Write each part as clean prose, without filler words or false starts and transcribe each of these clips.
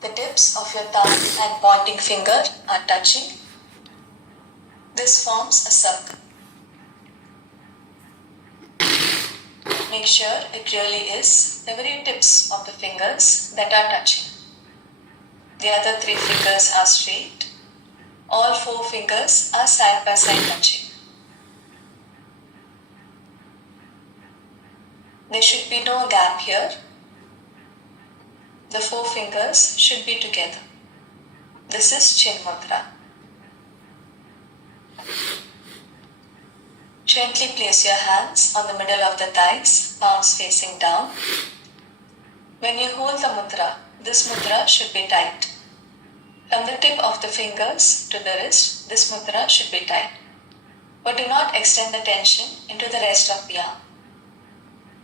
The tips of your thumb and pointing finger are touching. This forms a circle. Make sure it really is the very tips of the fingers that are touching. The other 3 fingers are straight. All 4 fingers are side by side touching. There should be no gap here. The 4 fingers should be together. This is Chin Mudra. Gently place your hands on the middle of the thighs, palms facing down. When you hold the mudra, this mudra should be tight. From the tip of the fingers to the wrist, this mudra should be tight. But do not extend the tension into the rest of the arm.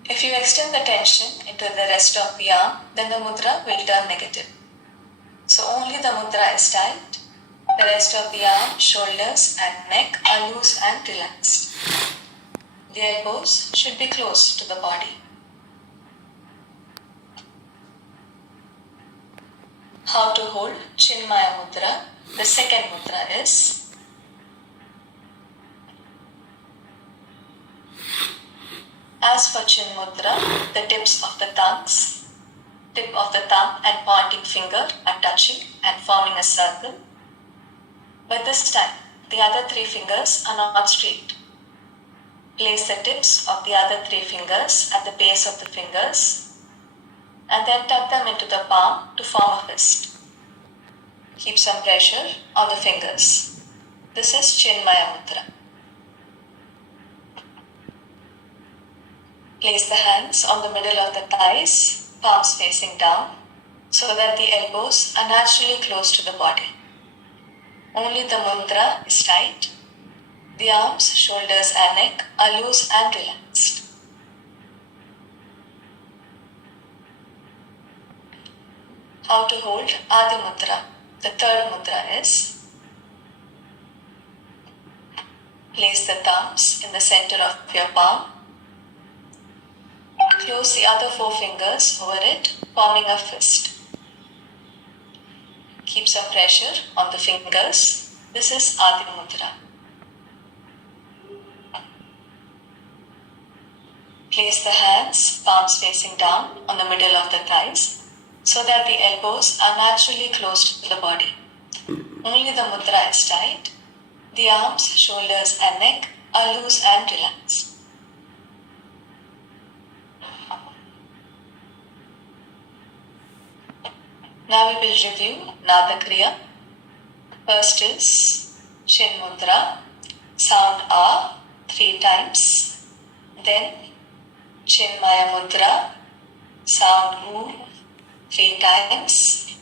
If you extend the tension into the rest of the arm, then the mudra will turn negative. So only the mudra is tight. The rest of the arm, shoulders and neck are loose and relaxed. The elbows should be close to the body. How to hold Chinmaya Mudra? The second mudra is as for Chin Mudra, the tips of the thumbs, tip of the thumb and pointing finger are touching and forming a circle. But this time, the other 3 fingers are not straight. Place the tips of the other 3 fingers at the base of the fingers and then tuck them into the palm to form a fist. Keep some pressure on the fingers. This is Chinmaya Mudra. Place the hands on the middle of the thighs, palms facing down, so that the elbows are naturally close to the body. Only the mudra is tight. The arms, shoulders and neck are loose and relaxed. How to hold Adi Mudra? The third mudra is place the thumbs in the center of your palm. Close the other 4 fingers over it, forming a fist. Keep some pressure on the fingers. This is Adi Mudra. Place the hands, palms facing down, on the middle of the thighs, so that the elbows are naturally close to the body. Only the mudra is tight. The arms, shoulders and neck are loose and relaxed. Now we will review Nada Kriya. First is Chin Mudra, sound A 3 times. Then Chinmaya Mudra, sound U 3 times.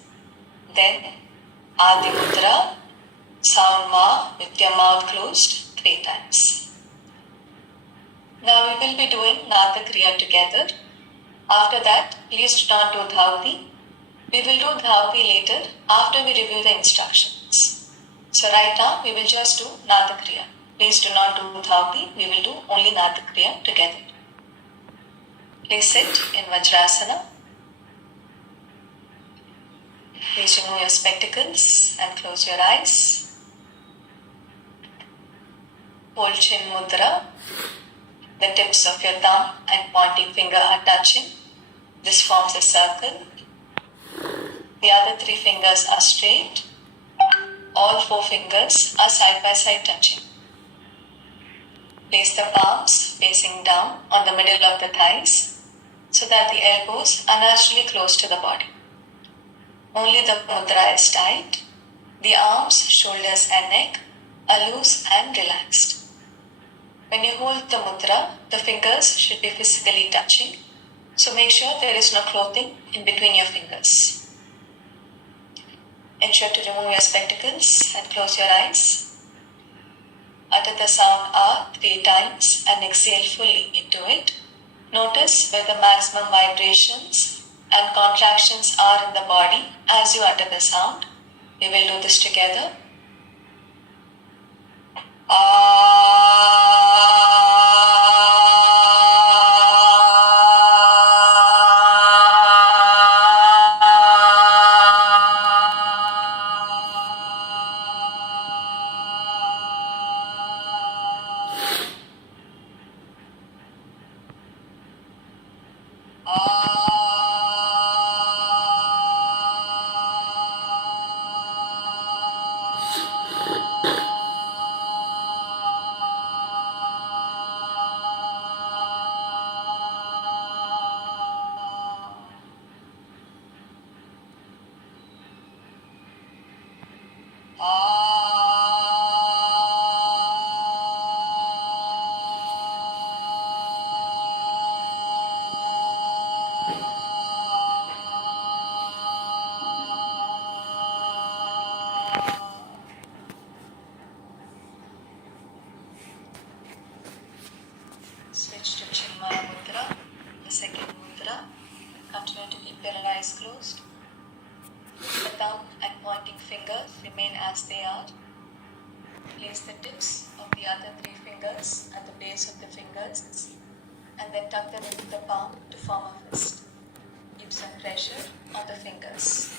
Then Adi Mudra, sound Ma with your mouth closed 3 times. Now we will be doing Nada Kriya together. After that, please do not do Dhauti. We will do Dhauti later after we review the instructions. So right now we will just do Nada Kriya. Please do not do Dhauti. We will do only Nada Kriya together. Please sit in Vajrasana. Please remove your spectacles and close your eyes. Hold Chin Mudra. The tips of your thumb and pointing finger are touching. This forms a circle. The other 3 fingers are straight. All 4 fingers are side by side touching. Place the palms facing down on the middle of the thighs so that the elbows are naturally close to the body. Only the mudra is tight. The arms, shoulders and neck are loose and relaxed. When you hold the mudra, the fingers should be physically touching. So make sure there is no clothing in between your fingers. Ensure to remove your spectacles and close your eyes. Utter the sound A 3 times and exhale fully into it. Notice where the maximum vibrations and contractions are in the body as you utter the sound. We will do this together. pleasure to keep your eyes closed. The thumb and pointing fingers remain as they are. Place the tips of the other 3 fingers at the base of the fingers and then tuck them into the palm to form a fist. Keep some pressure on the fingers.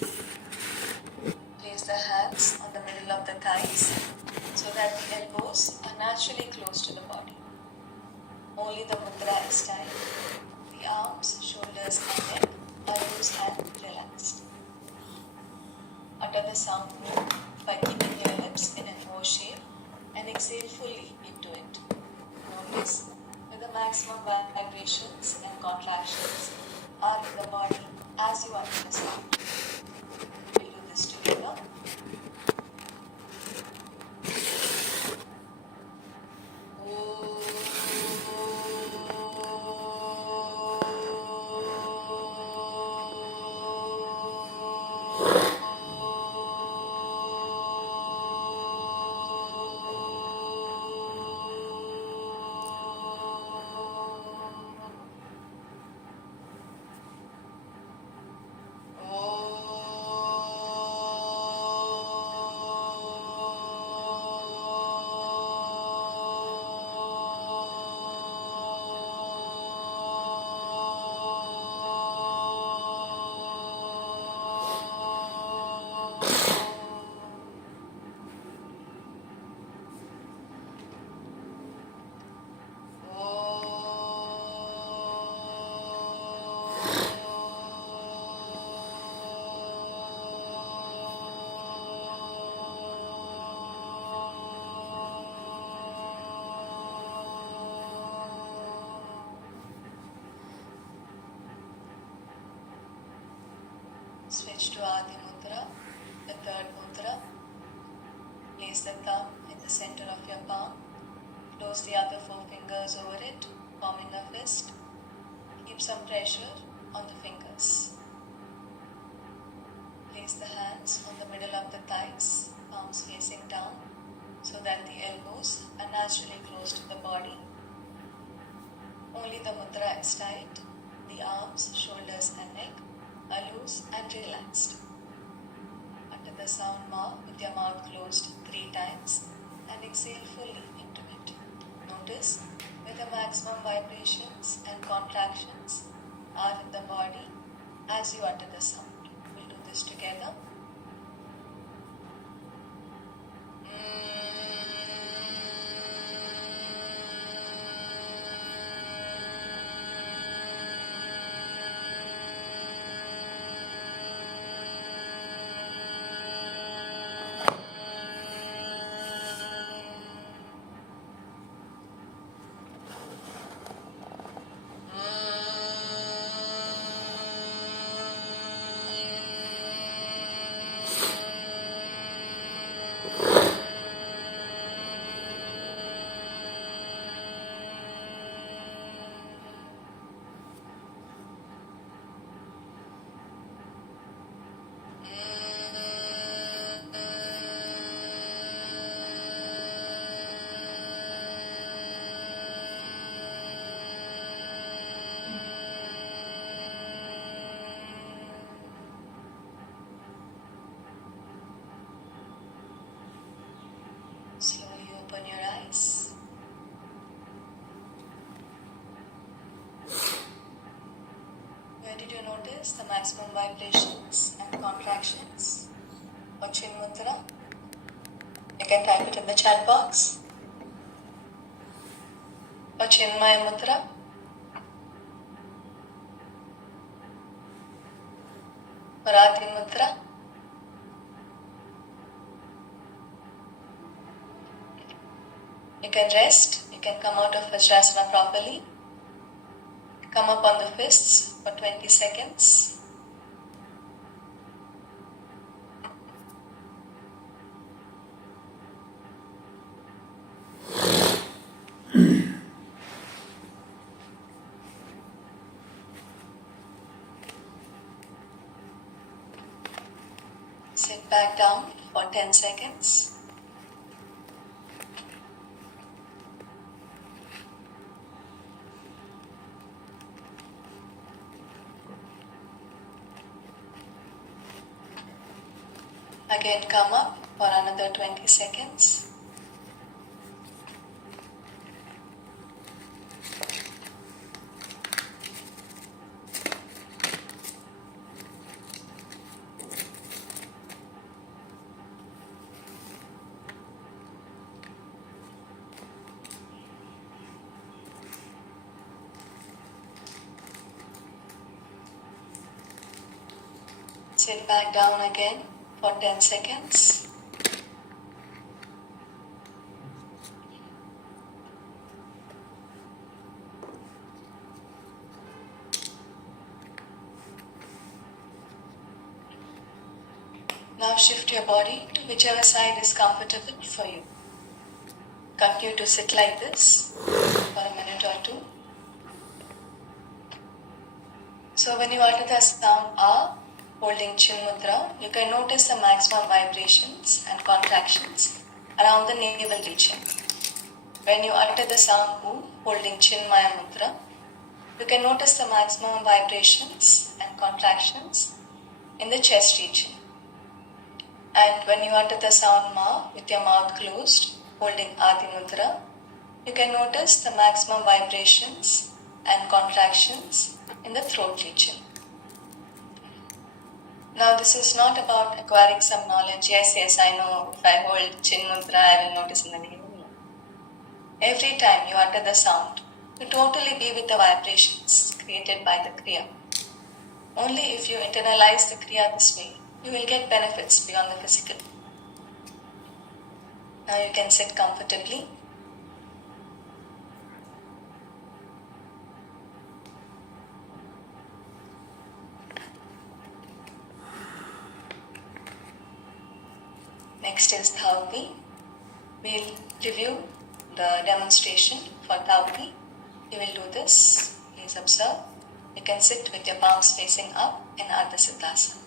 Place the hands on the middle of the thighs so that the elbows are naturally close to the body. Only the mudra is tight. The arms, shoulders and neck are loose and relaxed. Utter the sound O by keeping your lips in an O shape and exhale fully into it. Notice where the maximum vibrations and contractions are in the body as you utter the sound. We'll do this together. Switch to Adi Mudra, the third mudra. Place the thumb in the center of your palm. Close the other 4 fingers over it, forming a fist. Keep some pressure on the fingers. Place the hands on the middle of the thighs, palms facing down, so that the elbows are naturally close to the body. Only the mudra is tight. The arms, shoulders and neck are loose and relaxed. Utter the sound Ma with your mouth closed 3 times and exhale fully into it. Notice where the maximum vibrations and contractions are in the body as you utter the sound. We'll do this together. Slowly open your eyes. Where did you notice the maximum vibrations and contractions for Chin Mudra? You can type it in the chat box. For Chinmaya Mudra, for Adi Mudra, you can rest, you can come out of Vajrasana properly, come up on the fists for 20 seconds. Sit back down for 10 seconds. Again, come up for another 20 seconds. Sit back down again for 10 seconds. Now shift your body to whichever side is comfortable for you. Continue to sit like this for a minute or two. So when you utter the sound A, holding chin mudra, you can notice the maximum vibrations and contractions around the navel region. When you utter the sound U, holding chin maya mudra, you can notice the maximum vibrations and contractions in the chest region. And when you utter the sound Ma with your mouth closed, holding Adi mudra, you can notice the maximum vibrations and contractions in the throat region. Now this is not about acquiring some knowledge. Yes, I know if I hold chin mudra, I will notice in the navel. Every time you utter the sound, you totally be with the vibrations created by the Kriya. Only if you internalize the Kriya this way, you will get benefits beyond the physical. Now you can sit comfortably. Next is Thauppi. We'll review the demonstration for Thauppi. You will do this. Please observe. You can sit with your palms facing up in Ardha Siddhasana.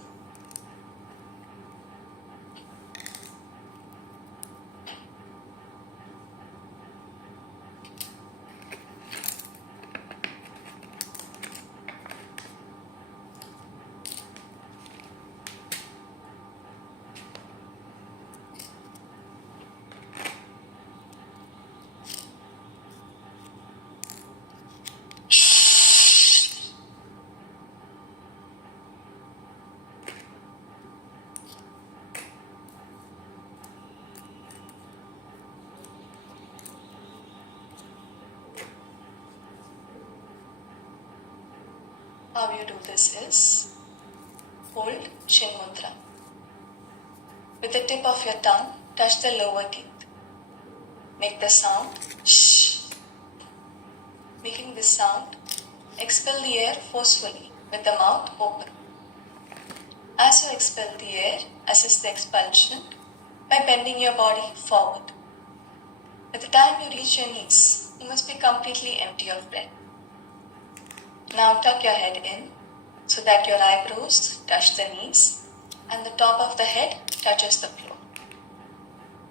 How you do this is hold chin mudra. With the tip of your tongue, touch the lower teeth. Make the sound shh. Making this sound, expel the air forcefully with the mouth open. As you expel the air, assist the expulsion by bending your body forward. By the time you reach your knees, you must be completely empty of breath. Now tuck your head in so that your eyebrows touch the knees and the top of the head touches the floor.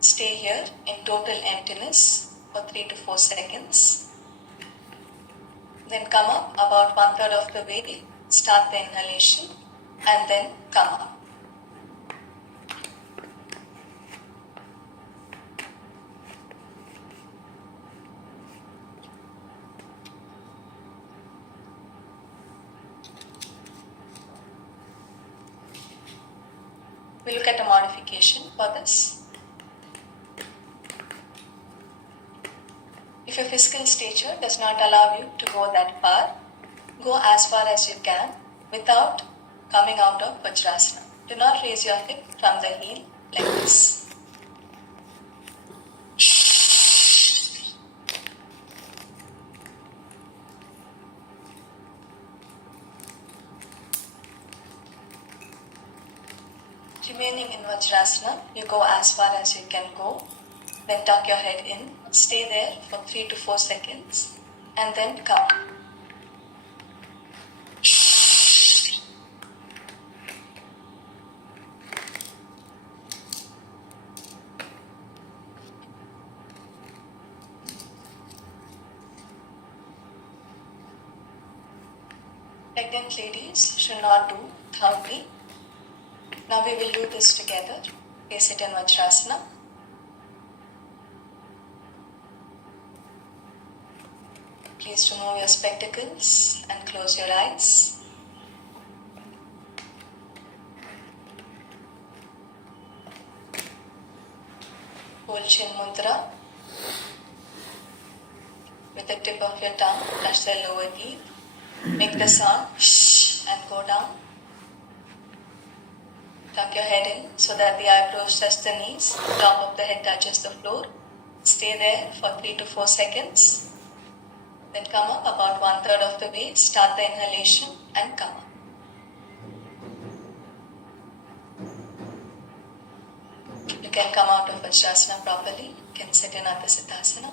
Stay here in total emptiness for 3 to 4 seconds. Then come up about 1/3 of the way, start the inhalation and then come up. We'll look at a modification for this. If your physical stature does not allow you to go that far, go as far as you can without coming out of Vajrasana. Do not raise your hip from the heel like this. Remaining in Vajrasana, you go as far as you can go. Then tuck your head in, stay there for 3 to 4 seconds, and then come. Pregnant ladies should not do Thauppi. Now we will do this together. Please sit in Vajrasana. Please remove your spectacles and close your eyes. Hold Chin Mudra. With the tip of your tongue, touch the lower teeth. Make the sound shh and go down. Tuck your head in so that the eyebrows touch the knees. Top of the head touches the floor. Stay there for 3 to 4 seconds. Then come up about 1/3 of the way. Start the inhalation and come up. You can come out of Vajrasana properly. You can sit in Adha Siddhasana.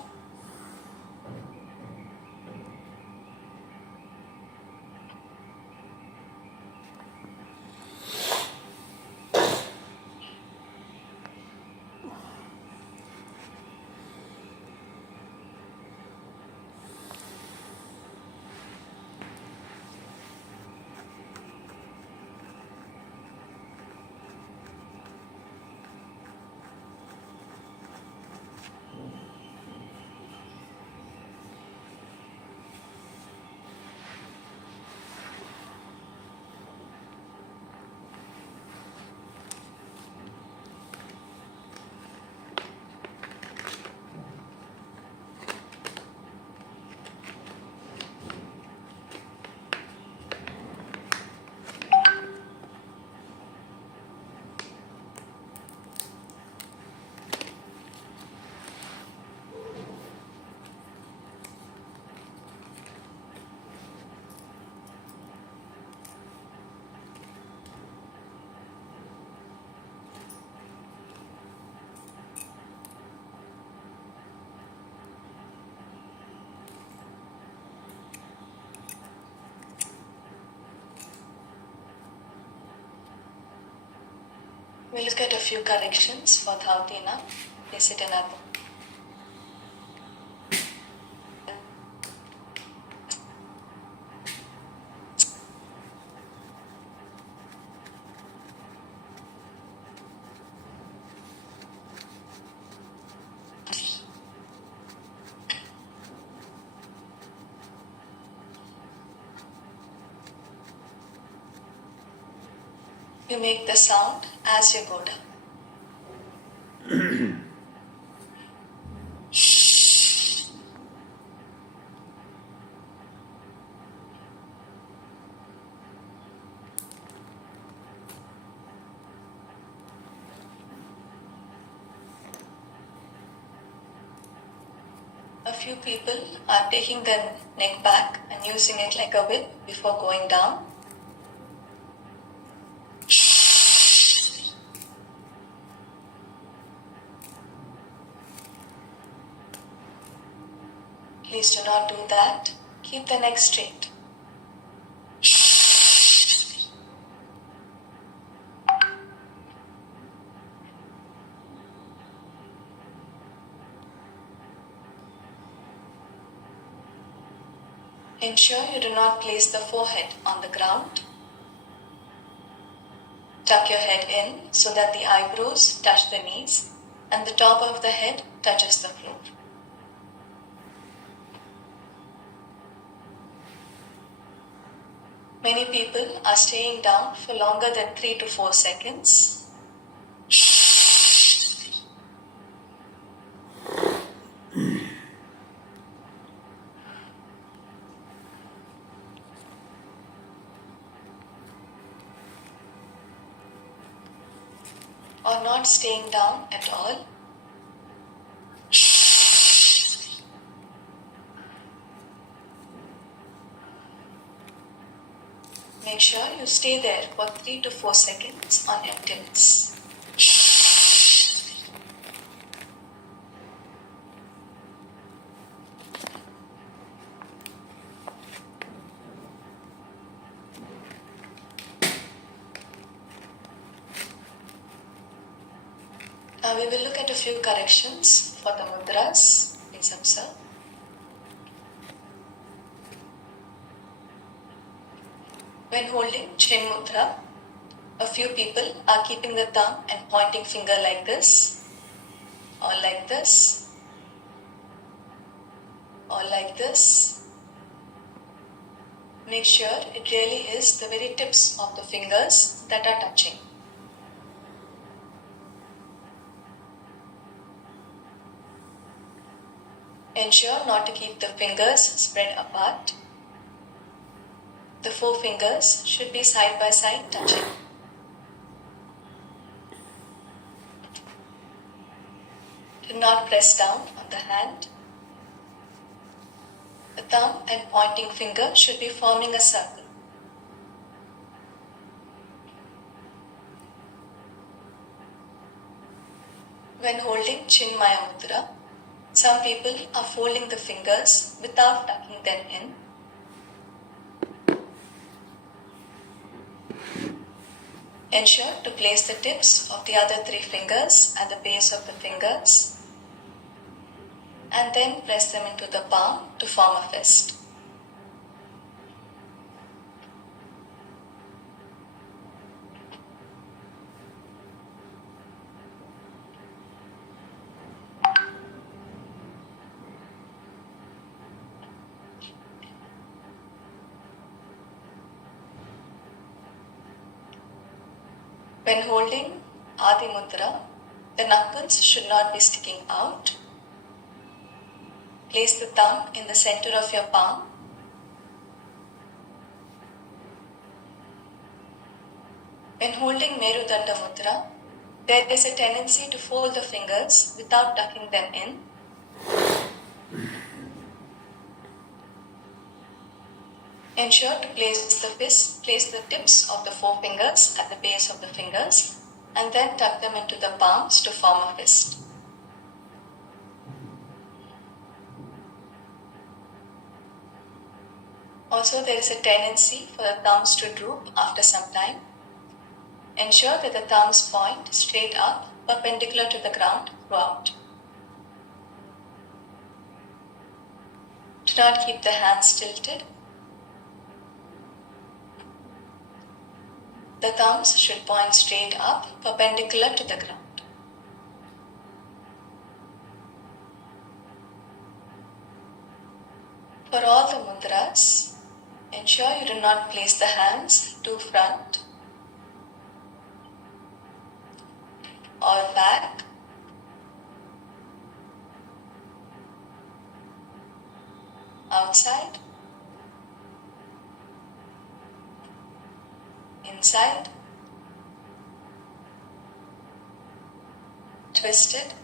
We'll look at a few corrections for Dhautina. Please sit in Adha. You make the sound as you go down. A few people are taking their neck back and using it like a whip before going down. Please do not do that. Keep the neck straight. Ensure you do not place the forehead on the ground. Tuck your head in so that the eyebrows touch the knees and the top of the head touches the floor. Many people are staying down for longer than 3 to 4 seconds. Or not staying down at all. Make sure you stay there for 3 to 4 seconds on emptiness. Now we will look at a few corrections for the mudras. Please observe. When holding Chin Mudra, A few people are keeping the thumb and pointing finger like this, or like this, or like this. Make sure it really is the very tips of the fingers that are touching. Ensure not to keep the fingers spread apart. The 4 fingers should be side by side touching. Do not press down on the hand. The thumb and pointing finger should be forming a circle. When holding Chinmaya Mudra, some people are folding the fingers without tucking them in. Ensure to place the tips of the other 3 fingers at the base of the fingers and then press them into the palm to form a fist. When holding Adi Mudra, the knuckles should not be sticking out. Place the thumb in the center of your palm. When holding Merudanda Mudra, there is a tendency to fold the fingers without tucking them in. Ensure to place the tips of the 4 fingers at the base of the fingers and then tuck them into the palms to form a fist. Also, there is a tendency for the thumbs to droop after some time. Ensure that the thumbs point straight up, perpendicular to the ground throughout. Do not keep the hands tilted. The thumbs should point straight up, perpendicular to the ground. For all the mudras, ensure you do not place the hands to front or back. Outside, inside, twisted,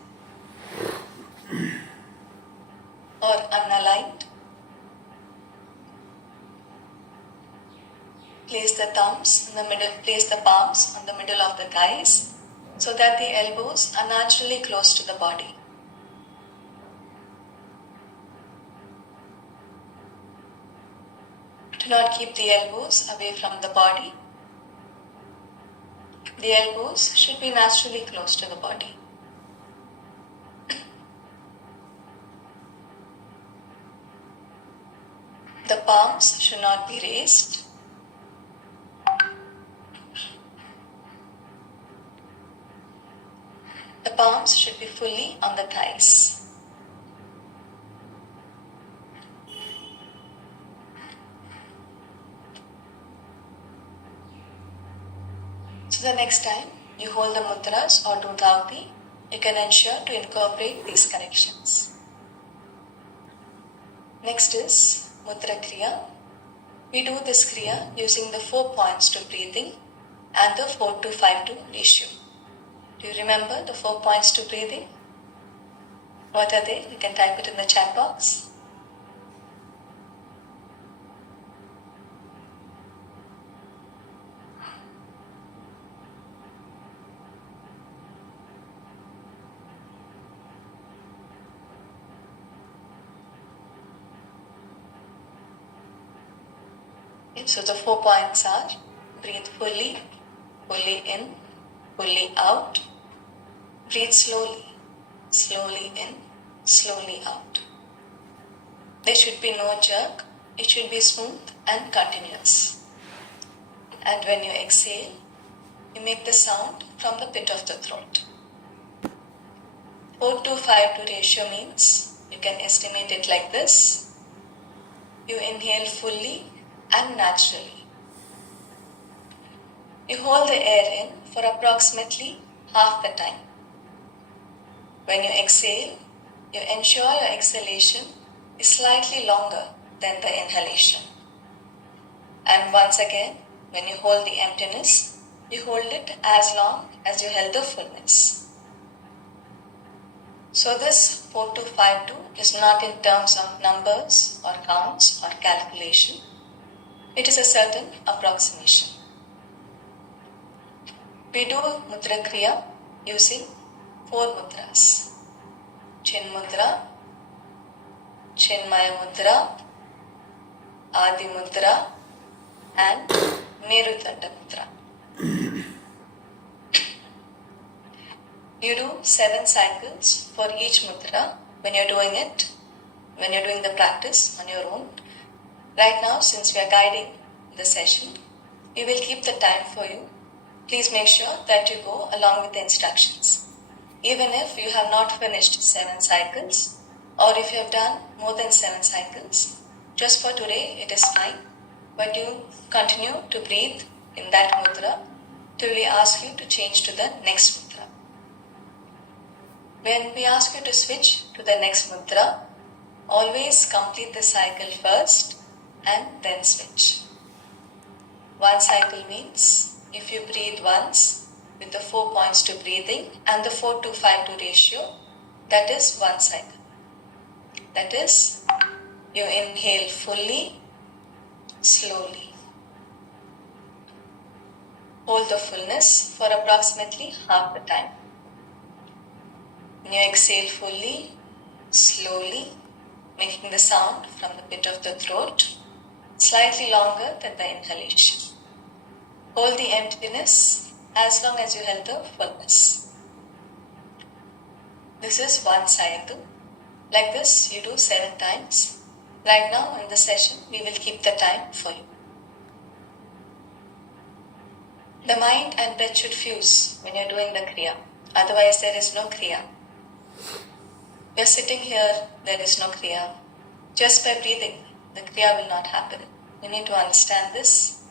or unaligned. Place the palms on the middle of the thighs so that the elbows are naturally close to the body. Do not keep the elbows away from the body. The elbows should be naturally close to the body. The palms should not be raised. The palms should be fully on the thighs. So the next time you hold the mudras or do dhauti, you can ensure to incorporate these corrections. Next is Mudra Kriya. We do this Kriya using the 4 points to breathing and the 4 to 5 to ratio. Do you remember the 4 points to breathing? What are they? You can type it in the chat box. So the 4 points are: breathe fully, fully in, fully out. Breathe slowly, slowly in, slowly out. There should be no jerk. It should be smooth and continuous. And when you exhale, you make the sound from the pit of the throat. 4:5 ratio means you can estimate it like this. You inhale fully and naturally. You hold the air in for approximately half the time. When you exhale, you ensure your exhalation is slightly longer than the inhalation. And once again, when you hold the emptiness, you hold it as long as you held the fullness. So this 4252 is not in terms of numbers or counts or calculation. It is a certain approximation. We do Mudra Kriya using 4 mudras. Chin Mudra, Chinmaya Mudra, Adi Mudra, and Merudanda Mudra. You do 7 cycles for each mudra when you're doing it, when you're doing the practice on your own. Right now, since we are guiding the session, we will keep the time for you. Please make sure that you go along with the instructions. Even if you have not finished 7 cycles, or if you have done more than 7 cycles, just for today it is fine, but you continue to breathe in that mudra till we ask you to change to the next mudra. When we ask you to switch to the next mudra, always complete the cycle first and then switch. 1 cycle means if you breathe once with the 4 points to breathing and the 4:5 ratio, that is 1 cycle. That is, you inhale fully, slowly. Hold the fullness for approximately half the time. When you exhale fully, slowly, making the sound from the pit of the throat, slightly longer than the inhalation. Hold the emptiness as long as you held the fullness. This is 1 cycle. Like this, you do 7 times. Right now in the session, we will keep the time for you. The mind and breath should fuse when you are doing the Kriya. Otherwise, there is no Kriya. We are sitting here, there is no Kriya. Just by breathing, the Kriya will not happen. You need to understand this.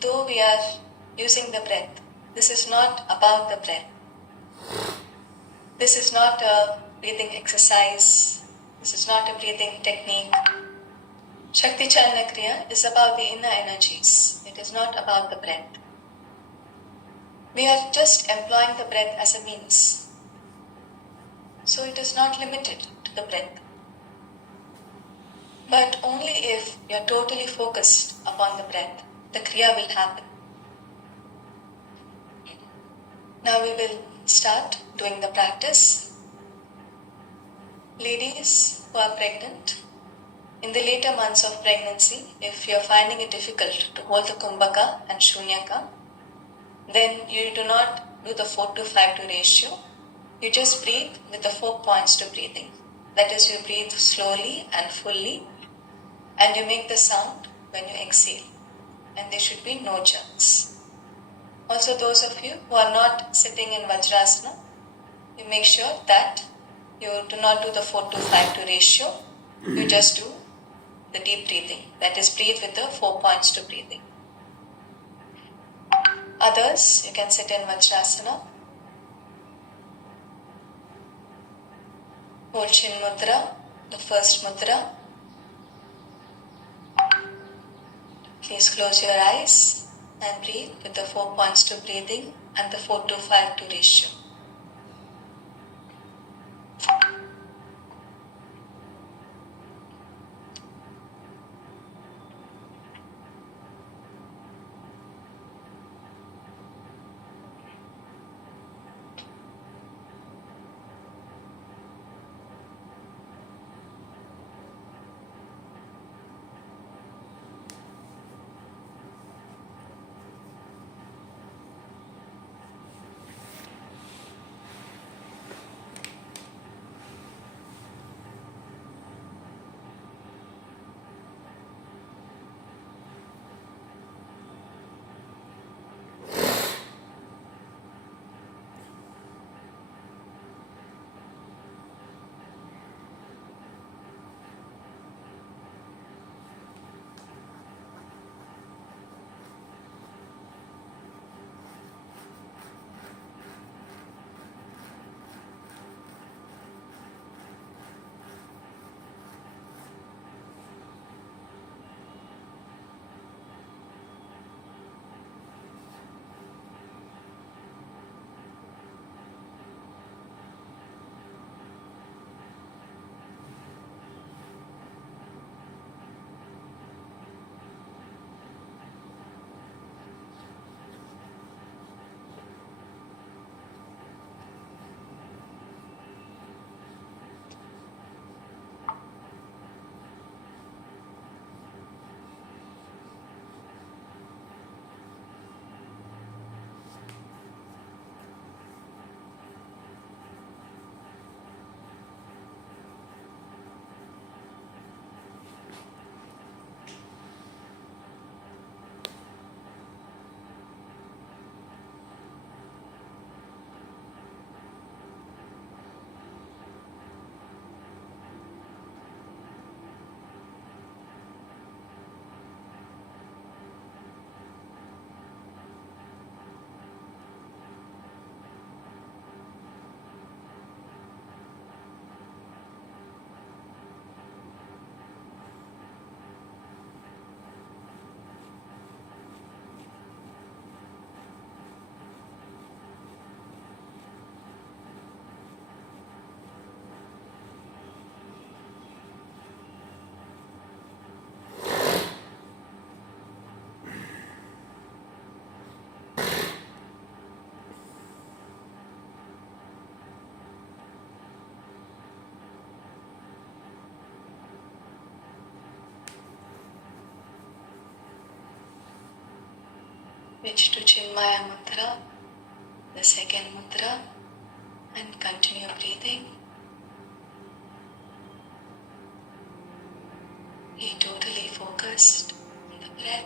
Though we are using the breath, this is not about the breath. This is not a breathing exercise. This is not a breathing technique. Shakti Chalana Kriya is about the inner energies. It is not about the breath. We are just employing the breath as a means. So it is not limited to the breath. But only if you are totally focused upon the breath, the Kriya will happen. Now we will start doing the practice. Ladies who are pregnant, in the later months of pregnancy, if you are finding it difficult to hold the Kumbhaka and Shunyaka, then you do not do the 4:5 ratio. You just breathe with the 4 points to breathing. That is, you breathe slowly and fully, and you make the sound when you exhale. And there should be no jerks. Also, those of you who are not sitting in Vajrasana, you make sure that you do not do the 4:5 ratio. You just do the deep breathing. That is, breathe with the 4 points to breathing. Others, you can sit in Vajrasana. Hold Chin Mudra, the first mudra. Please close your eyes and breathe with the 4 points to breathing and the 4:5 ratio. Switch to Chinmaya Mudra, the second mudra, and continue breathing. Be totally focused on the breath.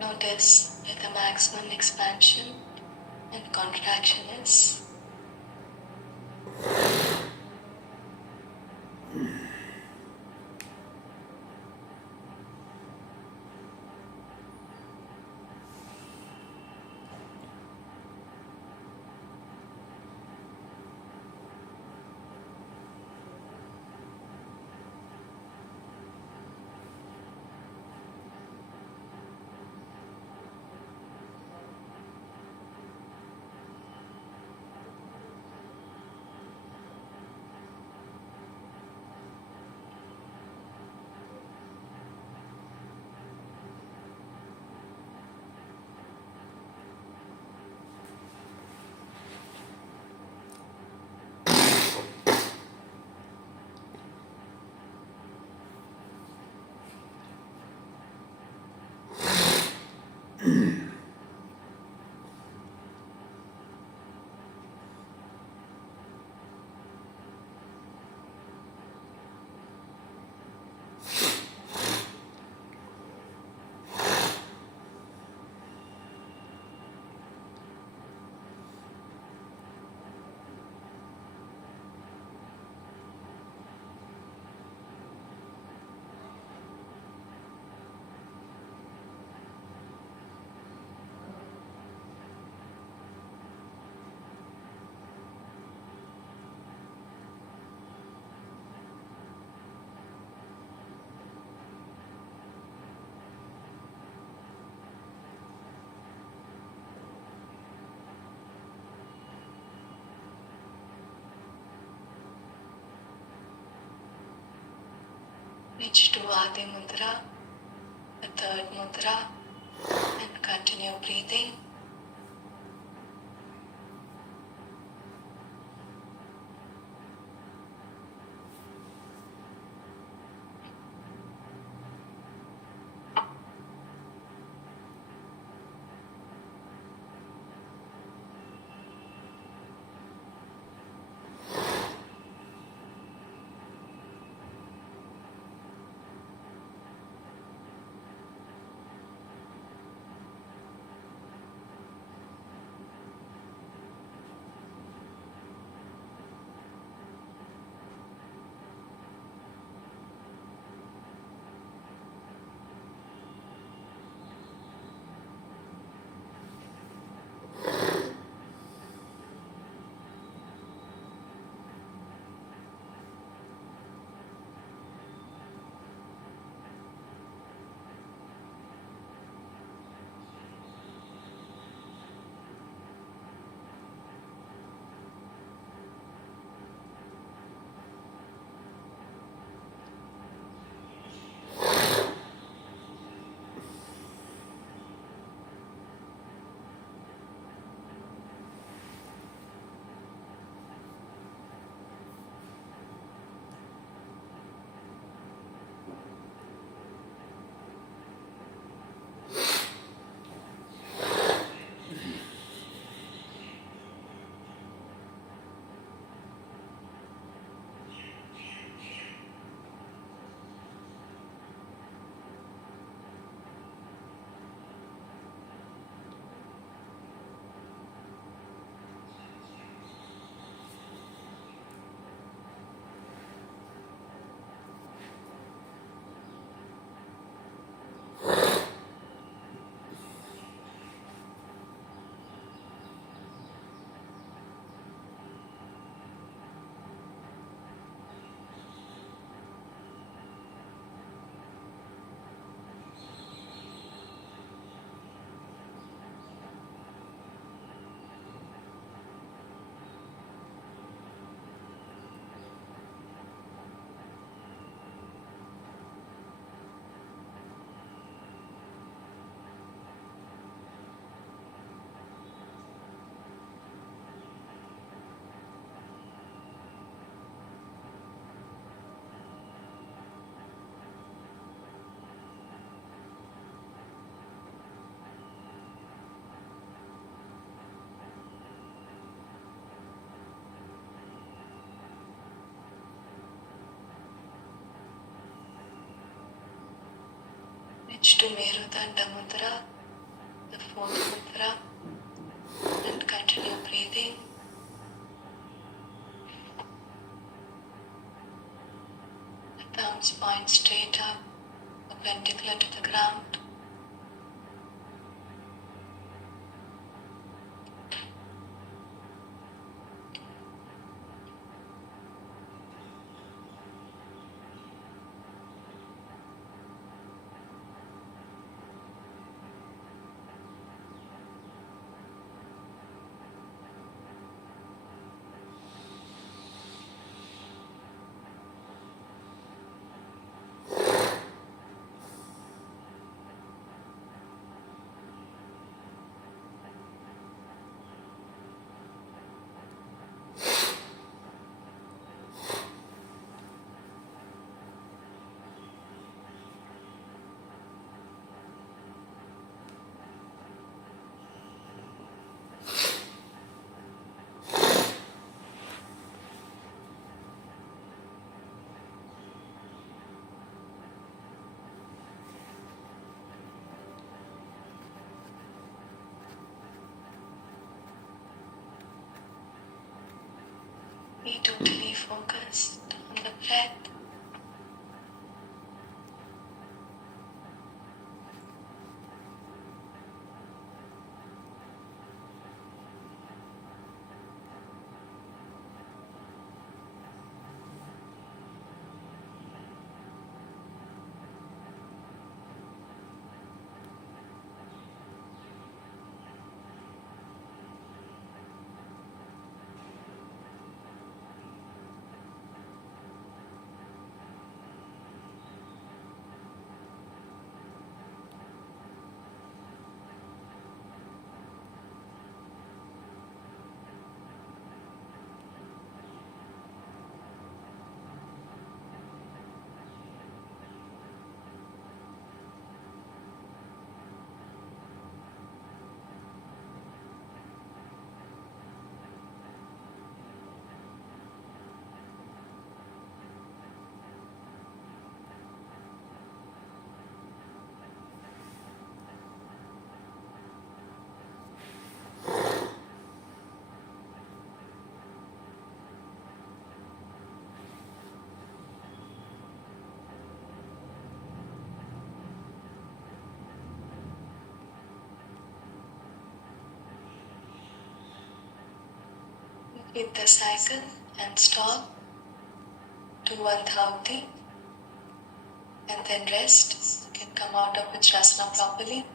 Notice where the maximum expansion and contraction is. Reach to Adi Mudra, the third mudra, and continue breathing. Switch to Merudanda Mudra, the fourth mudra, and continue breathing. The thumbs point straight up, perpendicular to the ground. Be totally focused on the breath. Repeat the cycle and stop. Do one dhauti and then rest. You can come out of Vajrasana properly.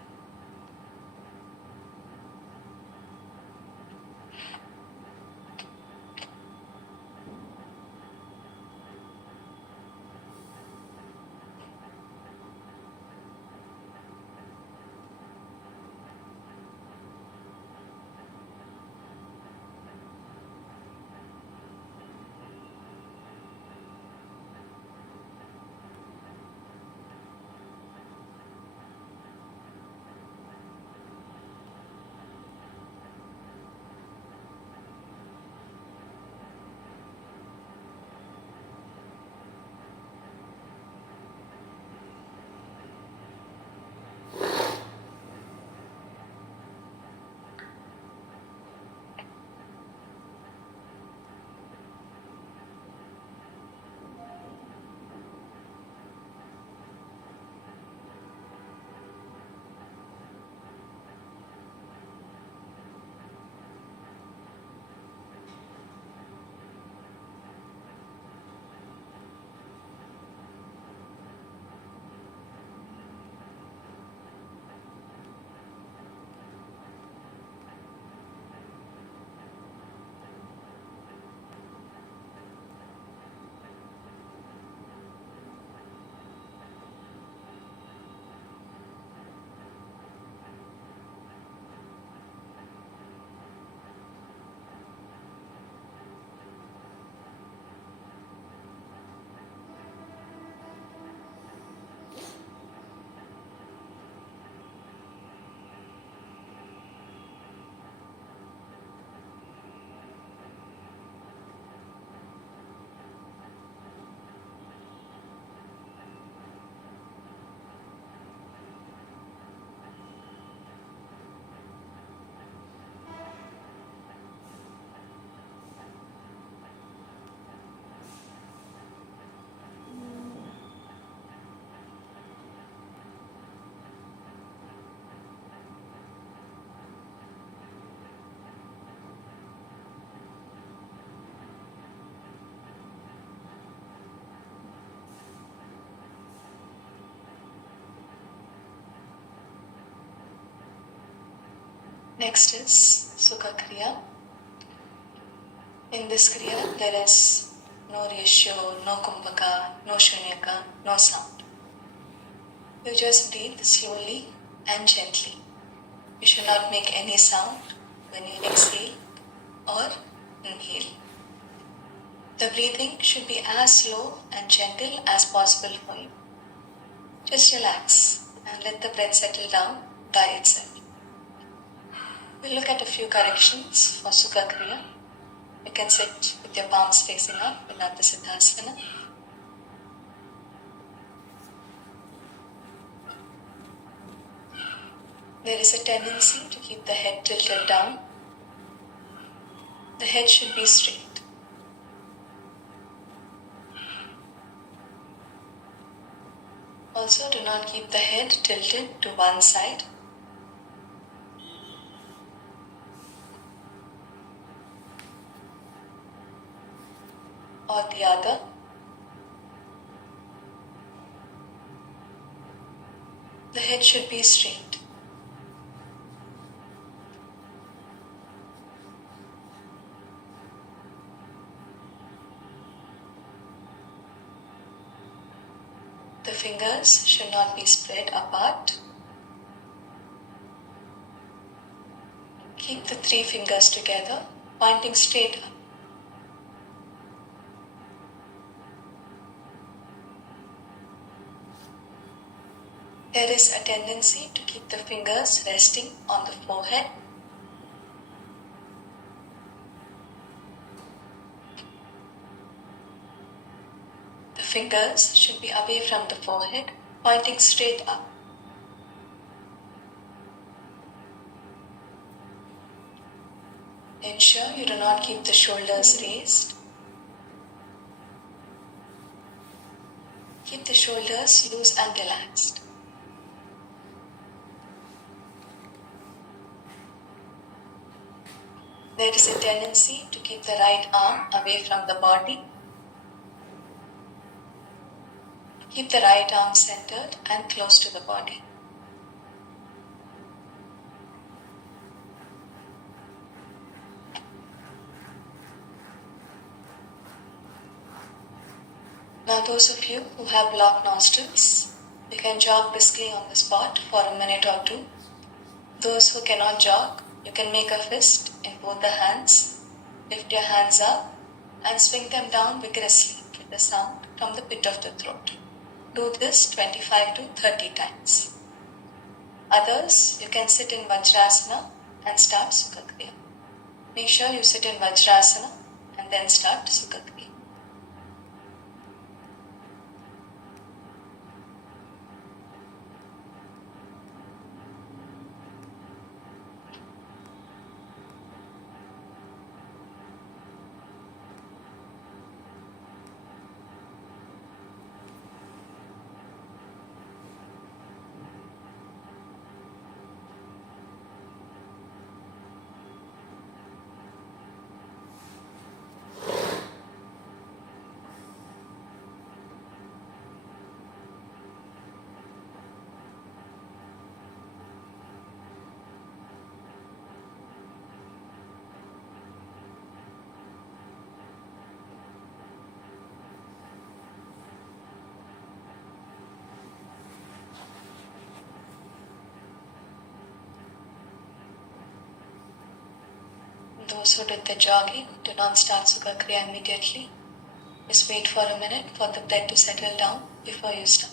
Next is Sukha Kriya. In this Kriya, there is no ratio, no kumbhaka, no shunyaka, no sound. You just breathe slowly and gently. You should not make any sound when you exhale or inhale. The breathing should be as slow and gentle as possible for you. Just relax and let the breath settle down by itself. We'll look at a few corrections for Sukha Kriya. You can sit with your palms facing up in Ardha Siddhasana. There is a tendency to keep the head tilted down. The head should be straight. Also, do not keep the head tilted to one side. Or the other. The head should be straight. The fingers should not be spread apart. Keep the 3 fingers together, pointing straight up. There is a tendency to keep the fingers resting on the forehead. The fingers should be away from the forehead, pointing straight up. Ensure you do not keep the shoulders raised. Keep the shoulders loose and relaxed. There is a tendency to keep the right arm away from the body. Keep the right arm centered and close to the body. Now those of you who have blocked nostrils, you can jog briskly on the spot for a minute or 2. Those who cannot jog, you can make a fist in both the hands, lift your hands up and swing them down vigorously with the sound from the pit of the throat. Do this 25 to 30 times. Others, you can sit in Vajrasana and start Sukha Kriya. Make sure you sit in Vajrasana and then start Sukha Kriya. Those who did the jogging, do not start Sukha Kriya immediately. Just wait for a minute for the breath to settle down before you start.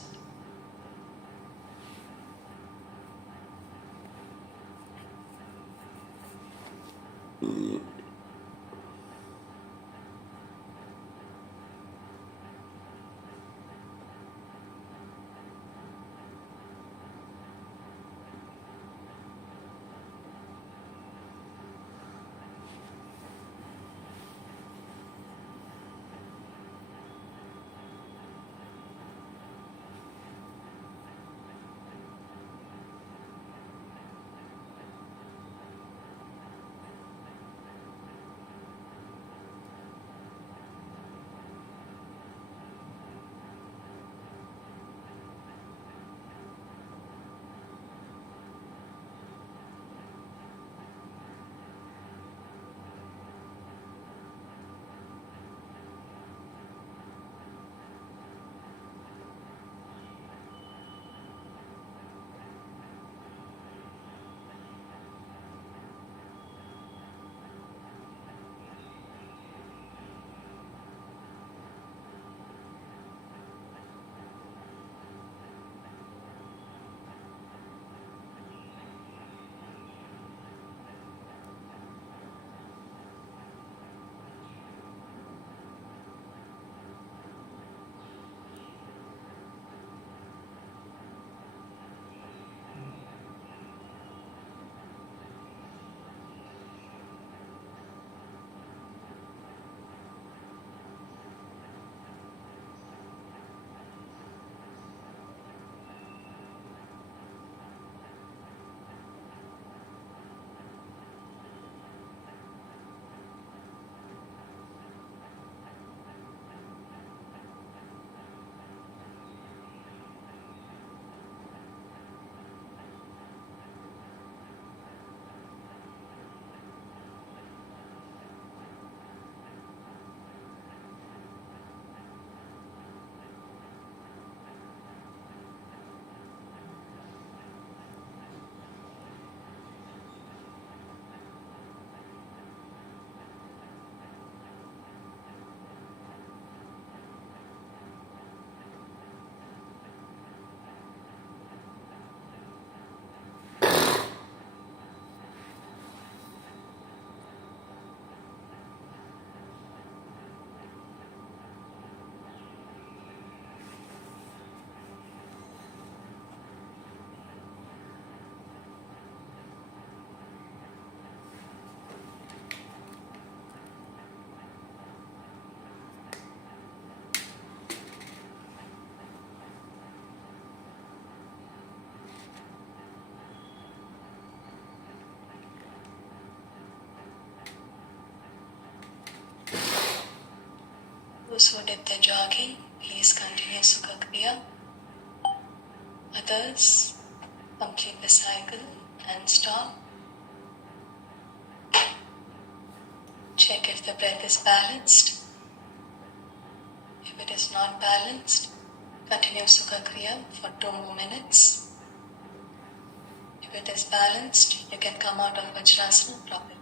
Those who did the jogging, please continue Sukha Kriya. Others, complete the cycle and stop. Check if the breath is balanced. If it is not balanced, continue Sukha Kriya for 2 more minutes. If it is balanced, you can come out of Vajrasana properly.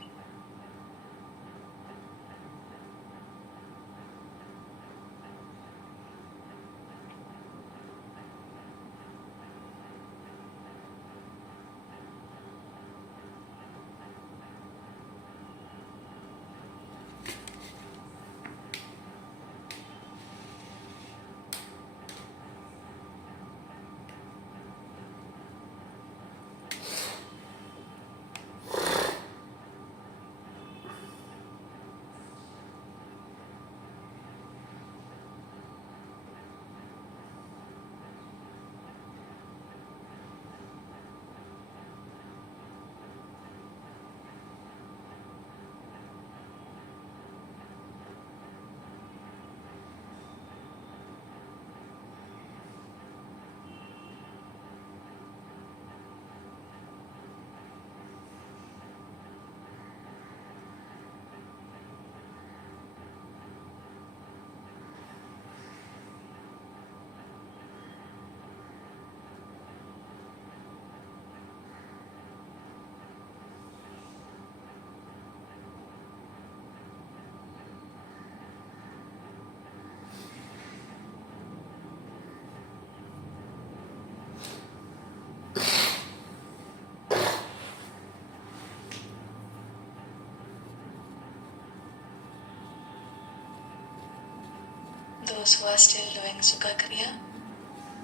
Those who are still doing Sukha Kriya,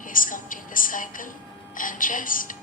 please complete the cycle and rest.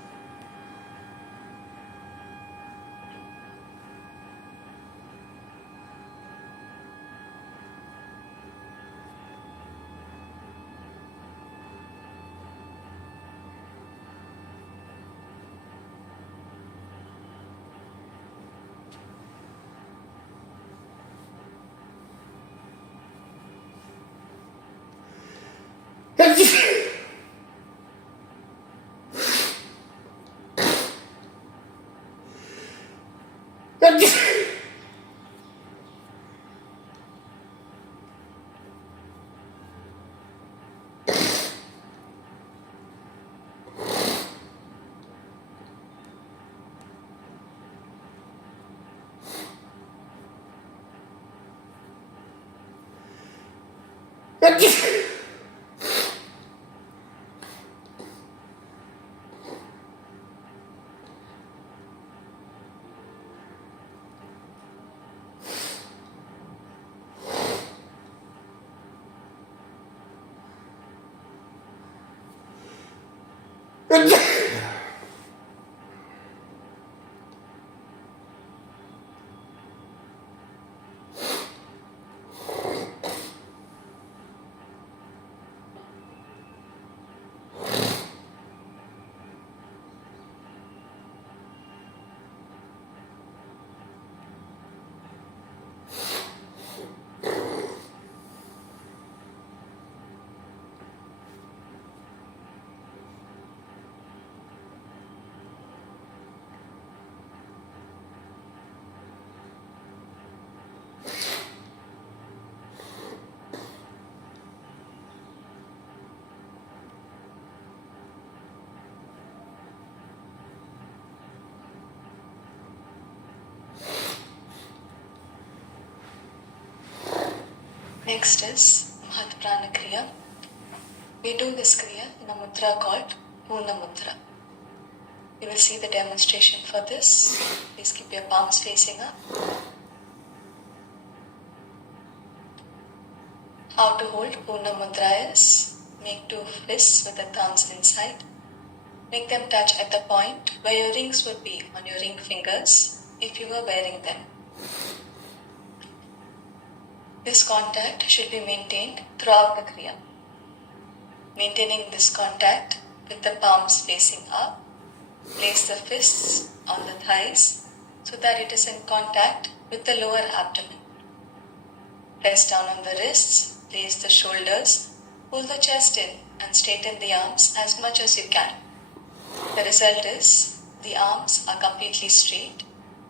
Next is Prana Kriya. We do this Kriya in a mudra called Purna Mudra. You will see the demonstration for this. Please keep your palms facing up. How to hold Purna Mudra is make 2 fists with the thumbs inside. Make them touch at the point where your rings would be on your ring fingers if you were wearing them. This contact should be maintained throughout the Kriya. Maintaining this contact with the palms facing up, place the fists on the thighs so that it is in contact with the lower abdomen. Press down on the wrists raise the shoulders, pull the chest in and straighten the arms as much as you can. The result is the arms are completely straight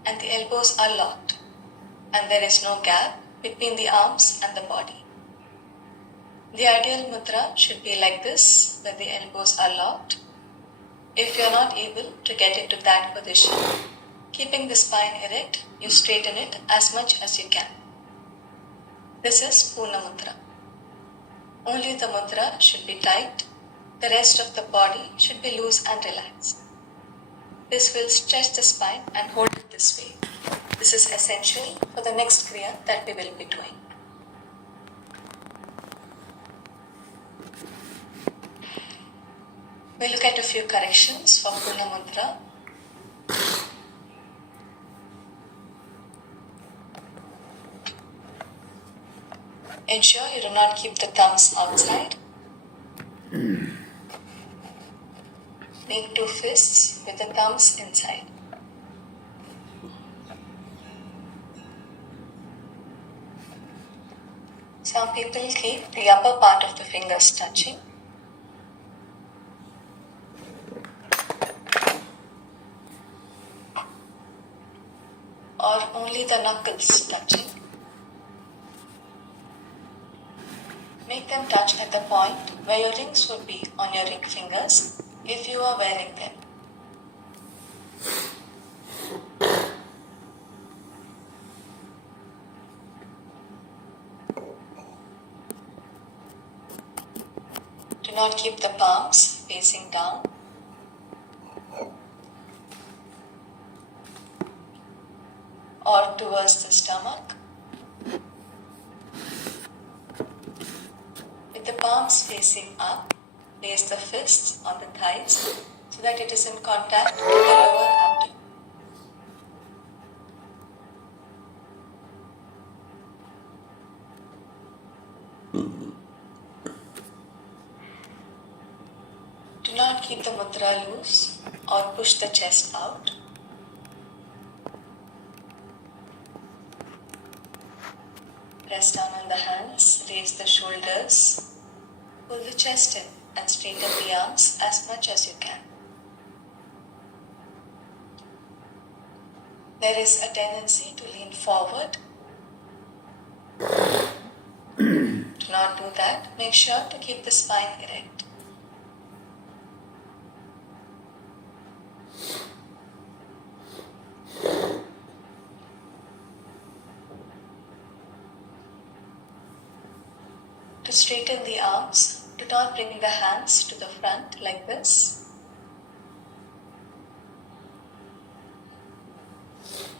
and the elbows are locked, and there is no gap between the arms and the body. The ideal mudra should be like this, where the elbows are locked. If you are not able to get into that position, keeping the spine erect, you straighten it as much as you can. This is Purna Mudra. Only the mudra should be tight, the rest of the body should be loose and relaxed. This will stretch the spine and hold it this way. This is essential for the next Kriya that we will be doing. We'll look at a few corrections for Purna Mudra. Ensure you do not keep the thumbs outside. Make two fists with the thumbs inside. Some people keep the upper part of the fingers touching. Or only the knuckles touching. Make them touch at the point where your rings would be on your ring fingers if you are wearing them. Do not keep the palms facing down. Or towards the stomach. With the palms facing up, place the fists on the thighs so that it is in contact with the lower abdomen. Do not keep the mudra loose or push the chest out. Press down on the hands, raise the shoulders, pull the chest in and straighten the arms as much as you can. There is a tendency to lean forward. Do not do that. Make sure to keep the spine erect. To straighten the arms, do not bring the hands to the front like this.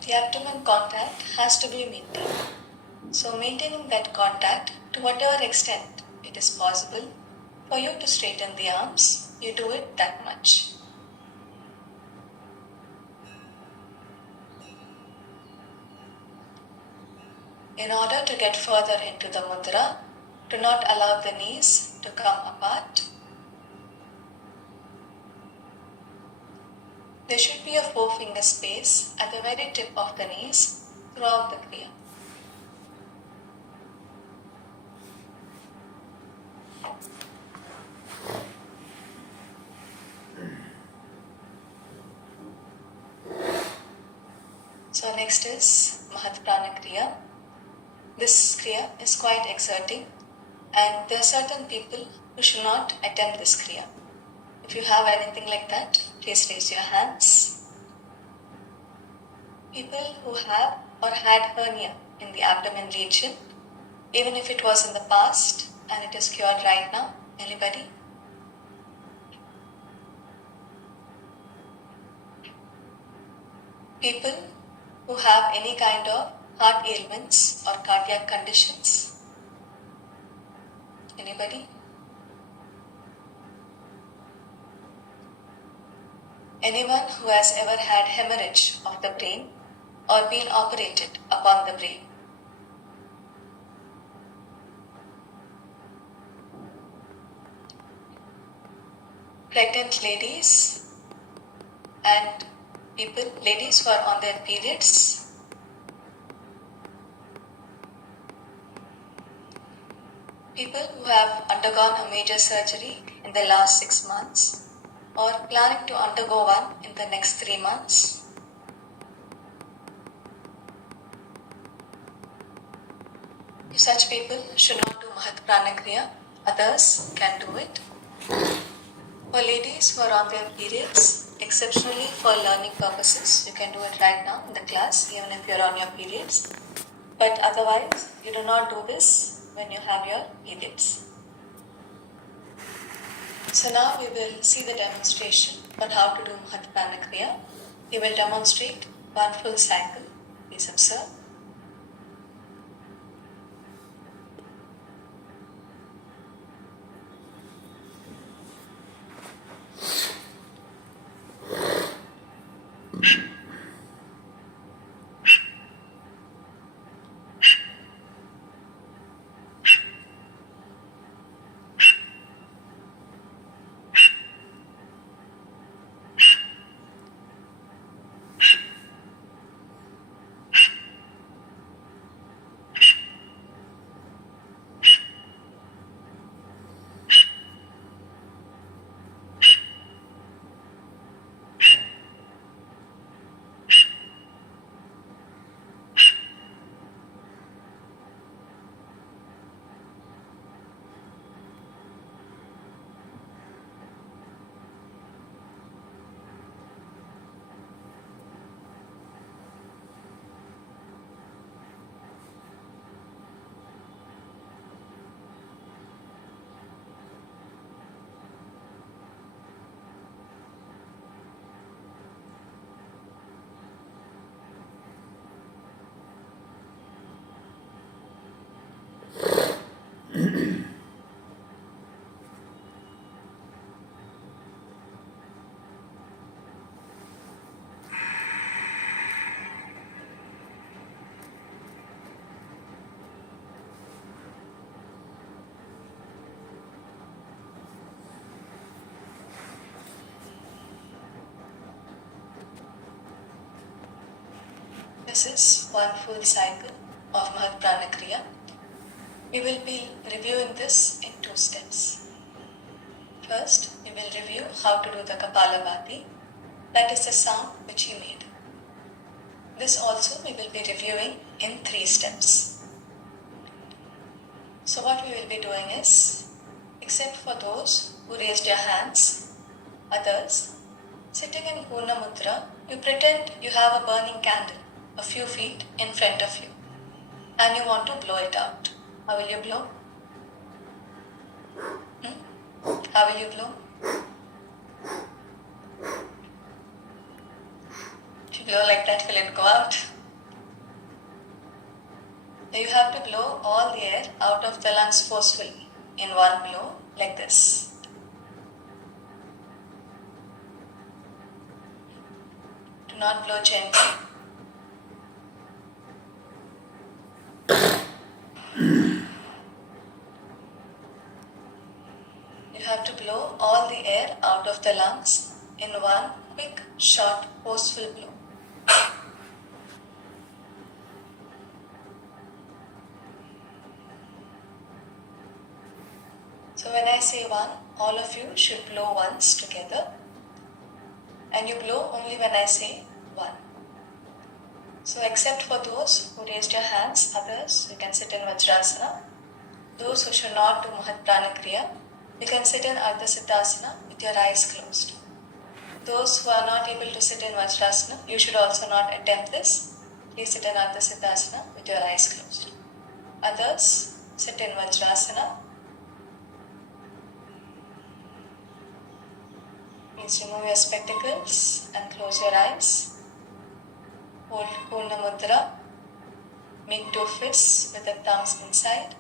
The abdomen contact has to be maintained. So maintaining that contact to whatever extent it is possible for you to straighten the arms, you do it that much. In order to get further into the mudra, do not allow the knees to come apart. There should be a 4-finger space at the very tip of the knees throughout the Kriya. So next is Prana Kriya. This Kriya is quite exerting, and there are certain people who should not attempt this Kriya. If you have anything like that, please raise your hands. People who have or had hernia in the abdomen region, even if it was in the past and it is cured right now, anybody? People who have any kind of heart ailments or cardiac conditions? Anybody? Anyone who has ever had hemorrhage of the brain or been operated upon the brain? Pregnant ladies and ladies who are on their periods? People who have undergone a major surgery in the last 6 months or planning to undergo one in the next 3 months. Such people should not do Mahat Prana Kriya, others can do it. For ladies who are on their periods, exceptionally for learning purposes, you can do it right now in the class, even if you're on your periods. But otherwise, you do not do this when you have your periods. So now we will see the demonstration on how to do Mahat Prana Kriya. We will demonstrate one full cycle. Please observe. This is one full cycle of Mahat Prana Kriya. We will be reviewing this in 2 steps. First, we will review how to do the Kapalabhati, that is the sound which he made. This also we will be reviewing in 3 steps. So what we will be doing is, except for those who raised their hands, others, sitting in Purna Mudra, you pretend you have a burning candle a few feet in front of you and you want to blow it out. How will you blow? How will you blow? If you blow like that, will it go out? You have to blow all the air out of the lungs forcefully in one blow, like this. Do not blow gently. You have to blow all the air out of the lungs in one quick, short, forceful blow. So when I say one, all of you should blow once together, and you blow only when I say one. So except for those who raised your hands, others, you can sit in Vajrasana. Those who should not do Mahat Prana Kriya, you can sit in Ardha Siddhasana with your eyes closed. Those who are not able to sit in Vajrasana, you should also not attempt this. Please sit in Ardha Siddhasana with your eyes closed. Others, sit in Vajrasana. Please remove your spectacles and close your eyes. Hold Purna Mudra. Make 2 fists with the thumbs inside.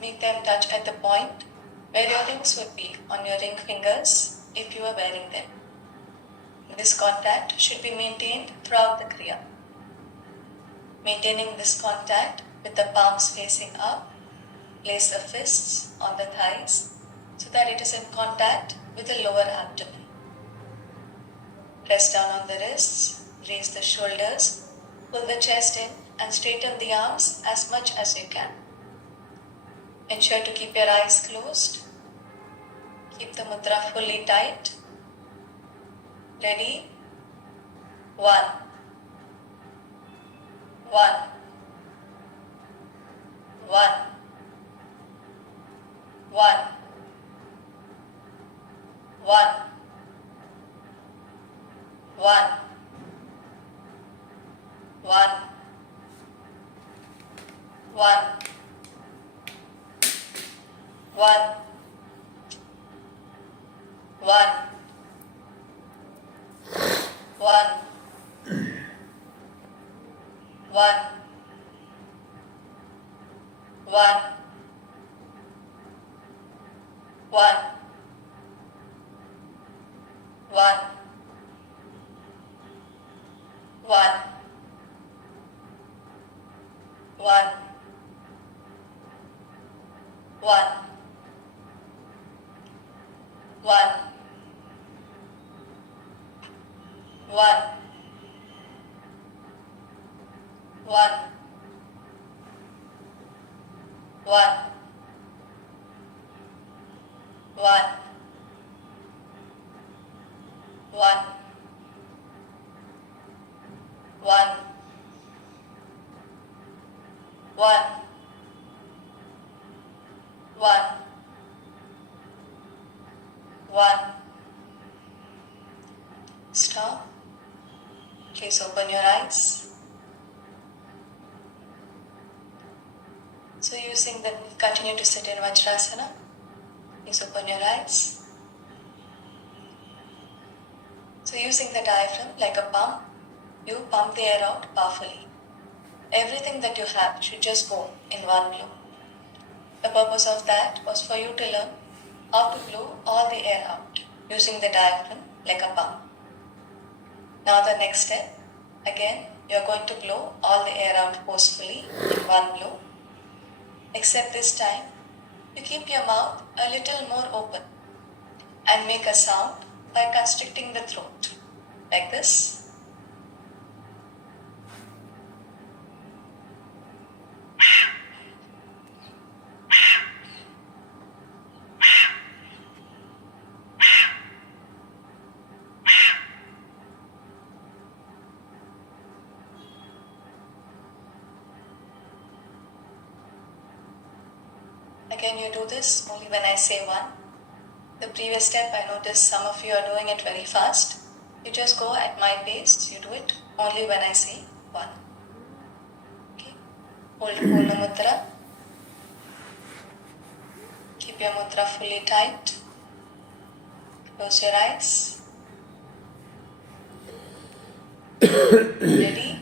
Make them touch at the point where your rings would be on your ring fingers if you are wearing them. This contact should be maintained throughout the Kriya. Maintaining this contact with the palms facing up, place the fists on the thighs so that it is in contact with the lower abdomen. Press down on the wrists, raise the shoulders, pull the chest in and straighten the arms as much as you can. Ensure to keep your eyes closed. Keep the mudra fully tight. Ready? 1, 1, 1, 1, 1, 1, 1, 1, 1, 1, 1, 1, 1, 1, 1, 1, 1, 1, 1, 1, 1, 1, 1, 1, 1, 1, 1, 1. Stop. Please open your eyes. So using the, continue to sit in Vajrasana. Please open your eyes. So using the diaphragm like a pump, you pump the air out powerfully. Everything that you have should just go in one blow. The purpose of that was for you to learn how to blow all the air out using the diaphragm like a pump. Now the next step, again you are going to blow all the air out forcefully in one blow. Except this time, you keep your mouth a little more open and make a sound by constricting the throat, like this. Again, you do this only when I say 1. The previous step, I noticed some of you are doing it very fast. You just go at my pace. You do it only when I say 1. Okay. Hold Purna Mudra. Keep your mudra fully tight. Close your eyes. Ready?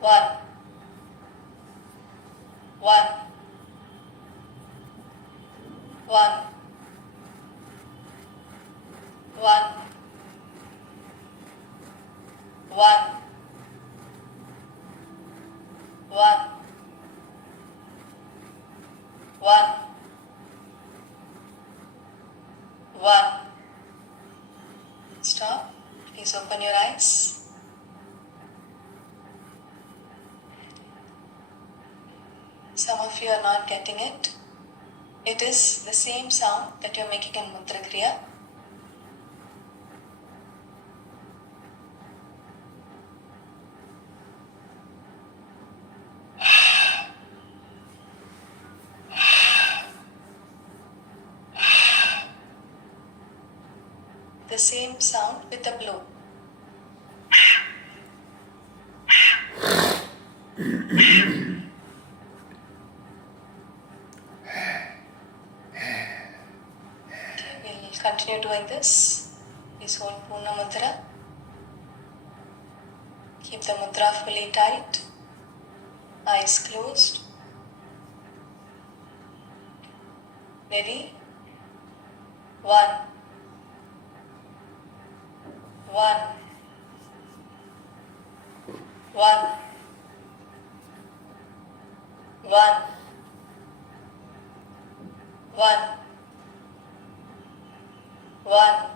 1, 1, 1, 1, 1, 1, 1, 1. Stop. Please open your eyes. Some of you are not getting it. It is the same sound that you are making in Mudra Kriya. The same sound with a blow. Continue doing this. Please hold Purna Mudra. Keep the mudra fully tight. Eyes closed. Ready? 1, 1, 1, 1, 1, 1, 1,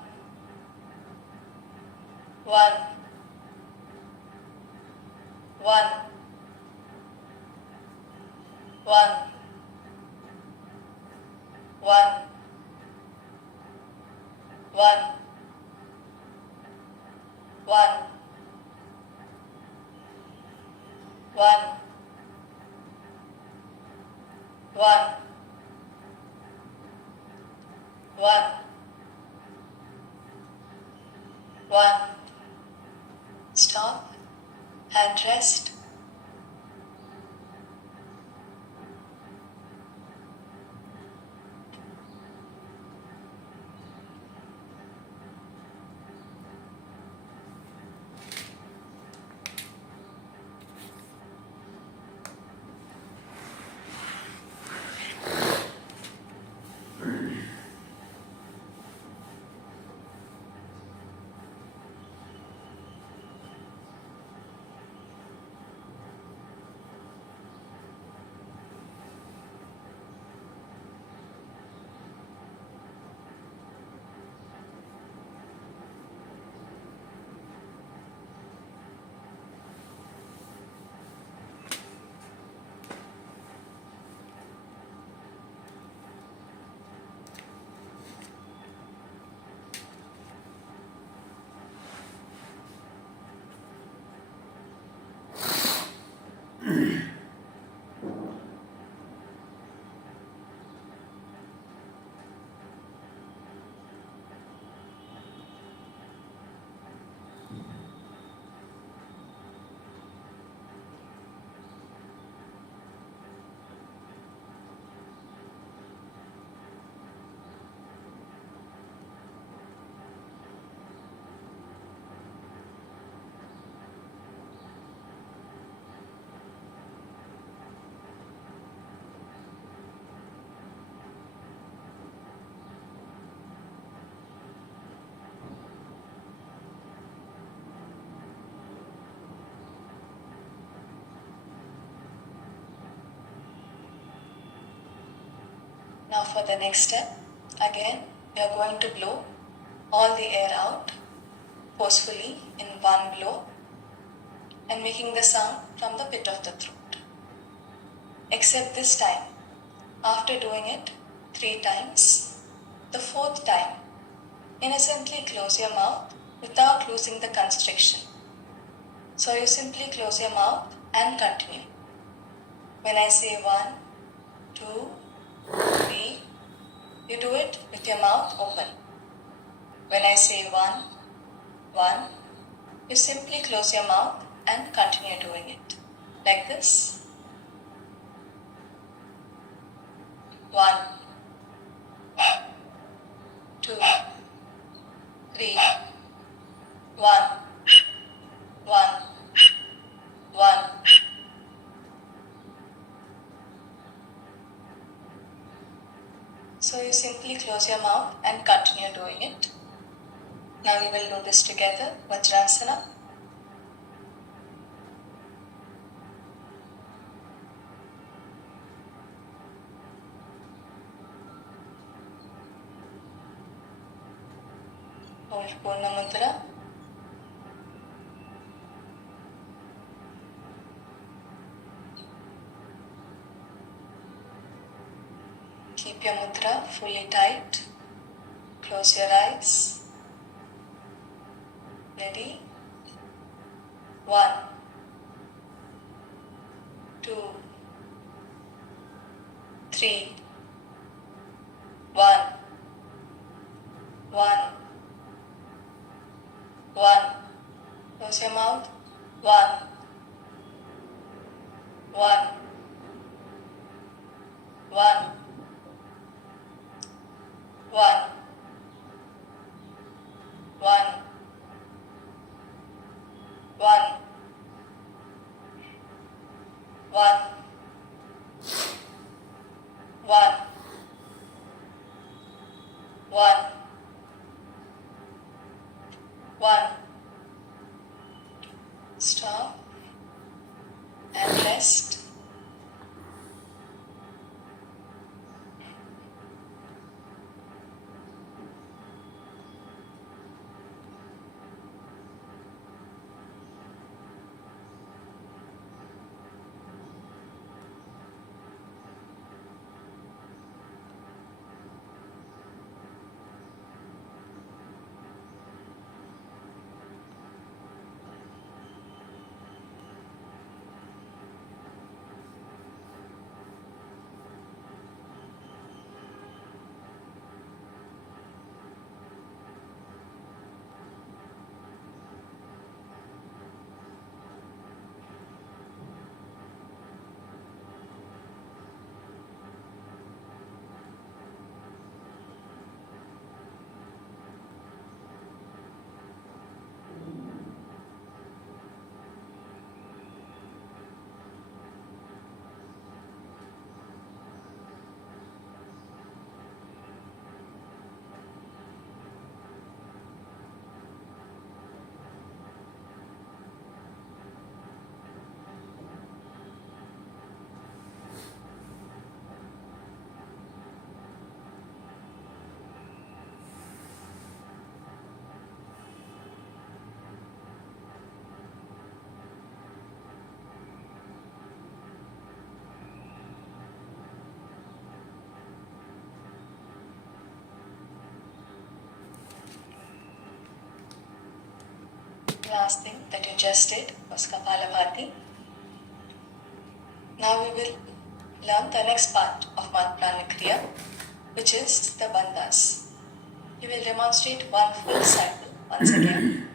1, 1, 1, one, one, one, one, one, one, one. Stop and rest. Now for the next step, again we are going to blow all the air out forcefully in one blow and making the sound from the pit of the throat. Except this time, after doing it 3 times, the 4th time, innocently close your mouth without losing the constriction. So you simply close your mouth and continue. When I say 1, 2, 3, you do it with your mouth open. When I say 1, 1, you simply close your mouth and continue doing it. Like this. 1, 2, 3, 1, 1, 1. So you simply close your mouth and continue doing it. Now we will do this together, Vajrasana. Hold Purna Mudra. Keep your mudra fully tight. Close your eyes. Ready? 1, 2, 3, 1, 1, 1. Close your mouth. 1, 1, 1, 1, 1, 1, 1, 1, 1, 1. Stop. last thing that you just did was Kapalabhati. Now we will learn the next part of Prana Kriya, which is the bandhas. He will demonstrate one full cycle once again.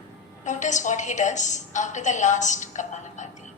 Notice what he does after the last Kapalabhati.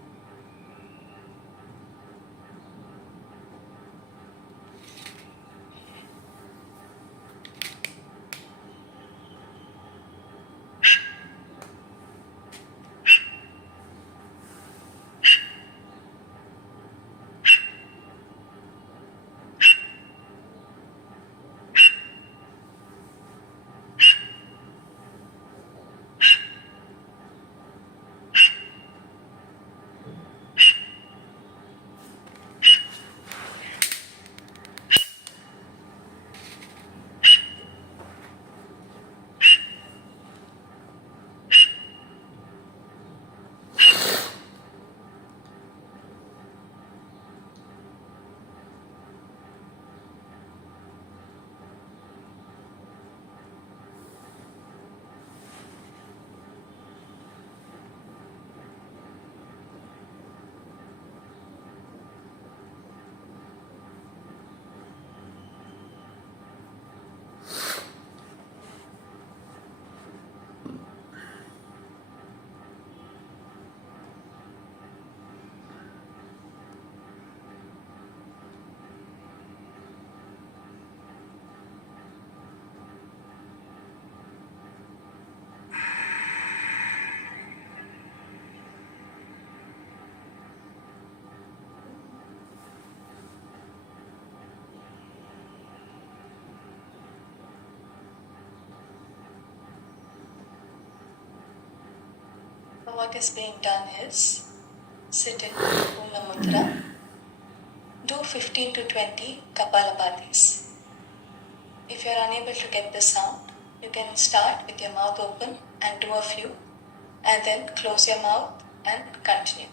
What is being done is sit in Purna Mudra, do 15 to 20 Kapalabhatis. If you are unable to get the sound, you can start with your mouth open and do a few, and then close your mouth and continue.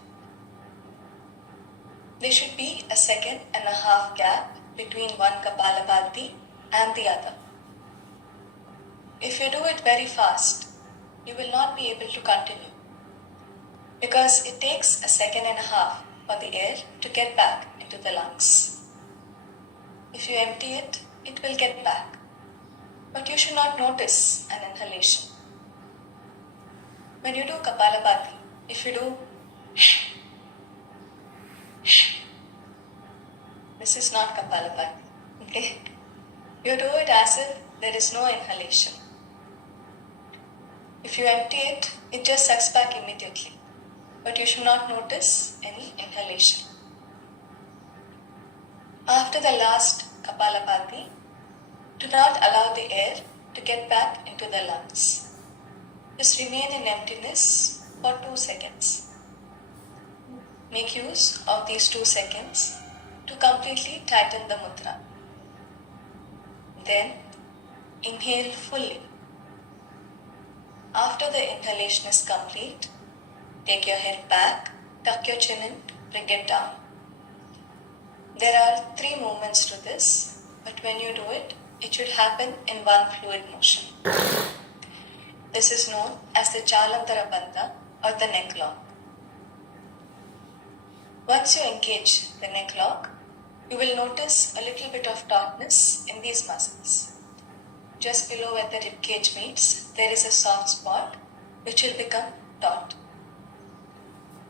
There should be a 1.5 gap between one Kapalabhati and the other. If you do it very fast, you will not be able to continue, because it takes a 1.5 for the air to get back into the lungs. If you empty it, it will get back. But you should not notice an inhalation. When you do Kapalabhati, if you do, this is not Kapalabhati, okay? You do it as if there is no inhalation. If you empty it, it just sucks back immediately. But you should not notice any inhalation. After the last Kapalabhati, do not allow the air to get back into the lungs. Just remain in emptiness for 2 seconds. Make use of these 2 seconds to completely tighten the mudra. Then inhale fully. After the inhalation is complete, take your head back, tuck your chin in, bring it down. There are 3 movements to this, but when you do it, it should happen in one fluid motion. This is known as the Jalantara Bandha or the neck lock. Once you engage the neck lock, you will notice a little bit of tautness in these muscles. Just below where the ribcage meets, there is a soft spot which will become taut.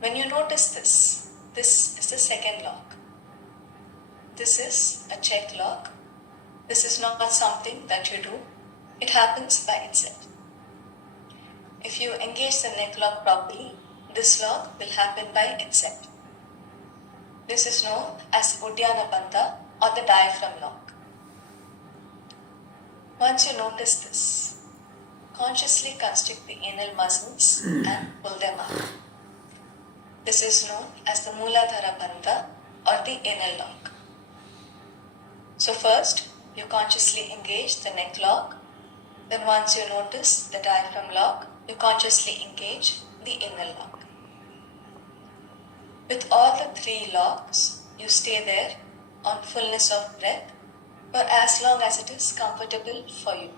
When you notice this is the second lock. This is a check lock. This is not something that you do. It happens by itself. If you engage the neck lock properly, this lock will happen by itself. This is known as Uddiyana Bandha or the diaphragm lock. Once you notice this, consciously constrict the anal muscles and pull them up. This is known as the Mooladhara Bandha or the anal lock. So first, you consciously engage the neck lock. Then once you notice the diaphragm lock, you consciously engage the anal lock. With all the 3 locks, you stay there on fullness of breath for as long as it is comfortable for you.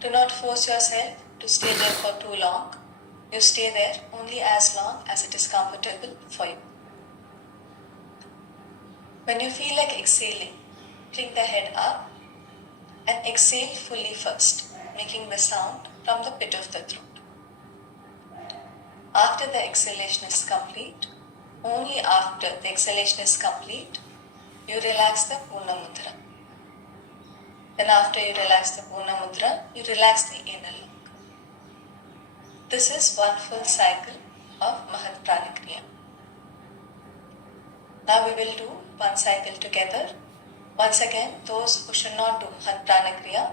Do not force yourself to stay there for too long. You stay there only as long as it is comfortable for you. When you feel like exhaling, bring the head up and exhale fully first, making the sound from the pit of the throat. After the exhalation is complete, only after the exhalation is complete, you relax the Purna Mudra. Then after you relax the Purna Mudra, you relax the anal lock. This is one full cycle of Mahat Prana Kriya. Now we will do one cycle together. Once again, those who should not do Mahat Prana Kriya,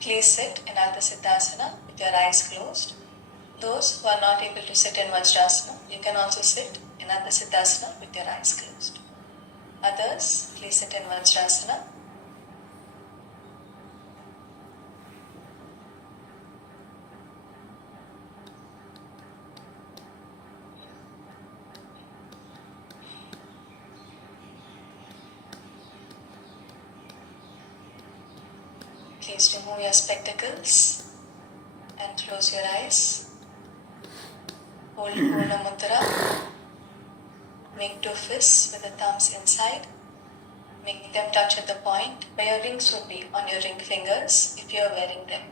please sit in Ardha Siddhasana with your eyes closed. Those who are not able to sit in Vajrasana, you can also sit in Ardha Siddhasana with your eyes closed. Others, please sit in Vajrasana. Please remove your spectacles and close your eyes. Hold Purna Mudra. Make two fists with the thumbs inside. Make them touch at the point where your rings would be on your ring fingers if you are wearing them.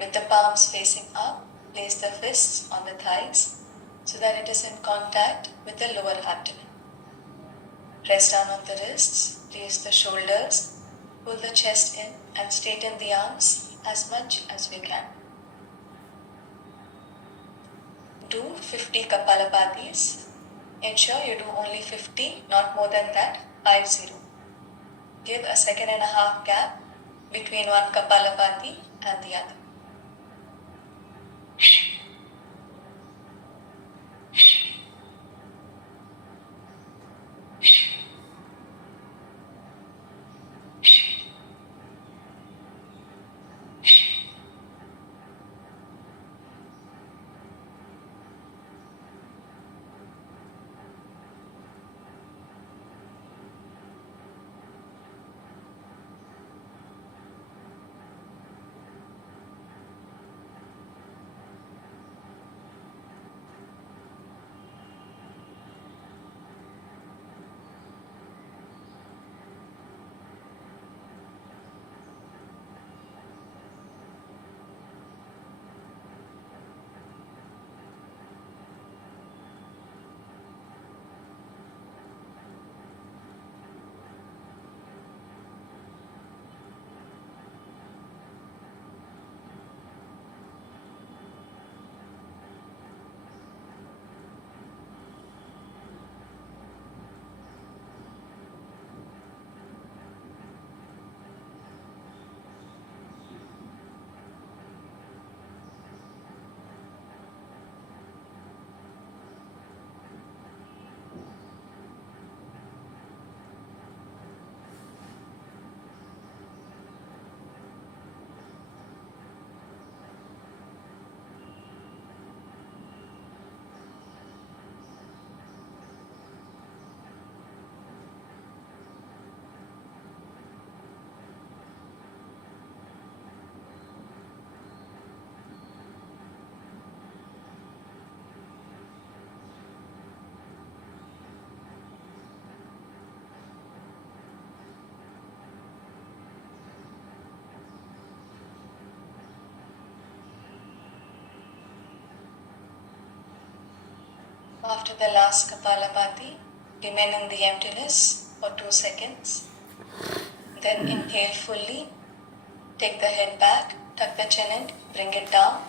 With the palms facing up, place the fists on the thighs so that it is in contact with the lower abdomen. Press down on the wrists, raise the shoulders, pull the chest in and straighten the arms as much as we can. Do 50 Kapalapatis. Ensure you do only 50, not more than that, 50. Give a 1.5 gap between one Kapalapati and the other. After the last Kapalapati, remain in the emptiness for 2 seconds. Then inhale fully. Take the head back, tuck the chin in, bring it down.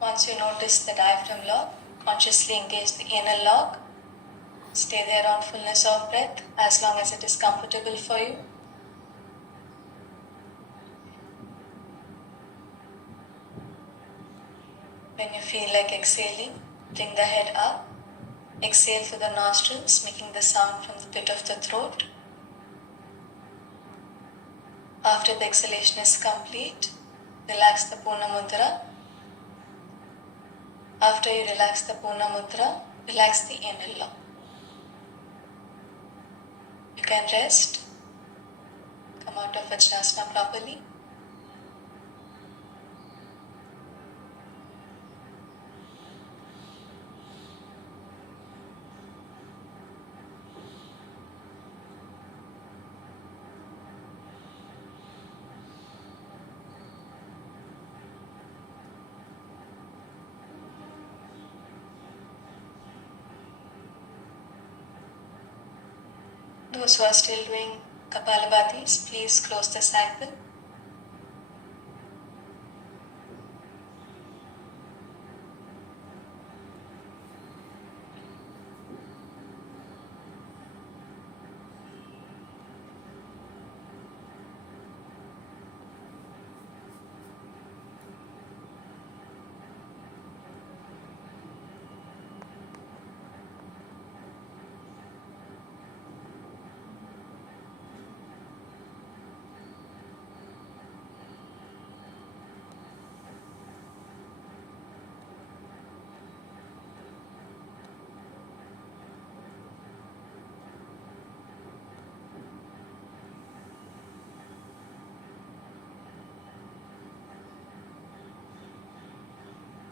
Once you notice the diaphragm lock, consciously engage the anal lock. Stay there on fullness of breath as long as it is comfortable for you. When you feel like exhaling, bring the head up. Exhale through the nostrils, making the sound from the pit of the throat. After the exhalation is complete, relax the Purna Mudra. After you relax the Purna Mudra, relax the anal lock. You can rest, come out of Vajrasana properly. Those who are still doing Kapalabhatis, please close the cycle.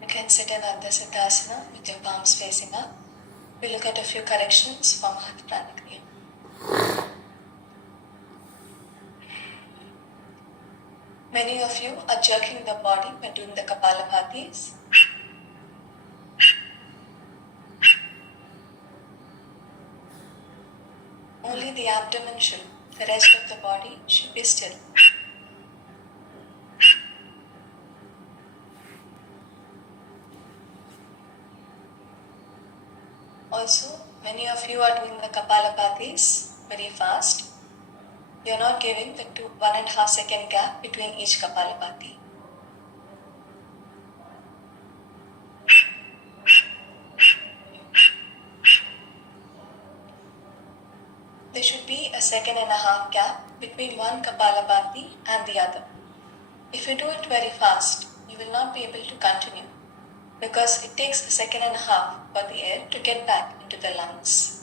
You can sit in Ardha Siddhasana with your palms facing up. We look at a few corrections from Prana Kriya. Many of you are jerking the body when doing the Kapalabhatis. Only the abdomen should, the rest of the body should be still. Also, many of you are doing the Kapalabhatis very fast. You are not giving the 1.5 second gap between each Kapalabhati. There should be a 1.5 second gap between one Kapalabhati and the other. If you do it very fast, you will not be able to continue because it takes a 1.5 seconds for the air to get back into the lungs.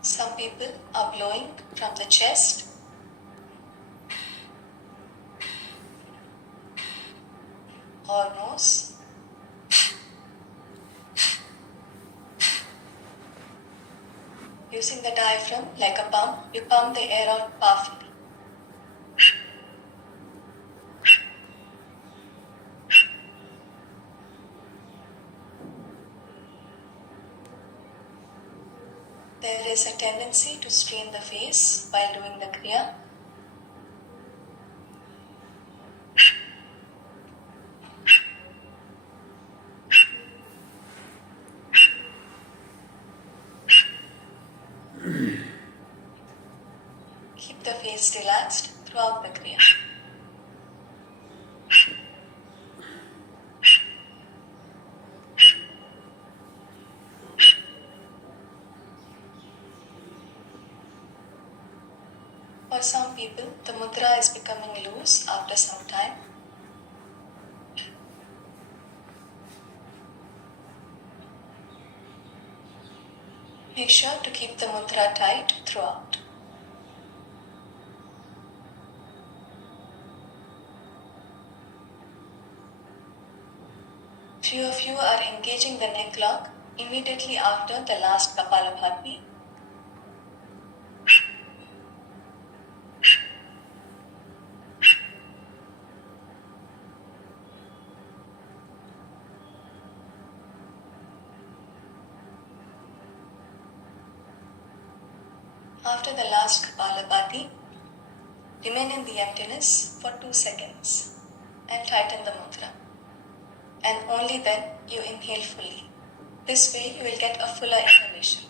Some people are blowing from the chest or nose. Using the diaphragm like a pump, you pump the air out powerfully. There is a tendency to strain the face while doing the Kriya. Keep the face relaxed throughout the Kriya. For some people, the mudra is becoming loose after some time. Make sure to keep the mudra tight throughout. Few of you are engaging the neck lock immediately after the last Kapalabhati. After the last Kapalabhati, remain in the emptiness for 2 seconds and tighten the mudra. And only then you inhale fully. This way you will get a fuller inhalation.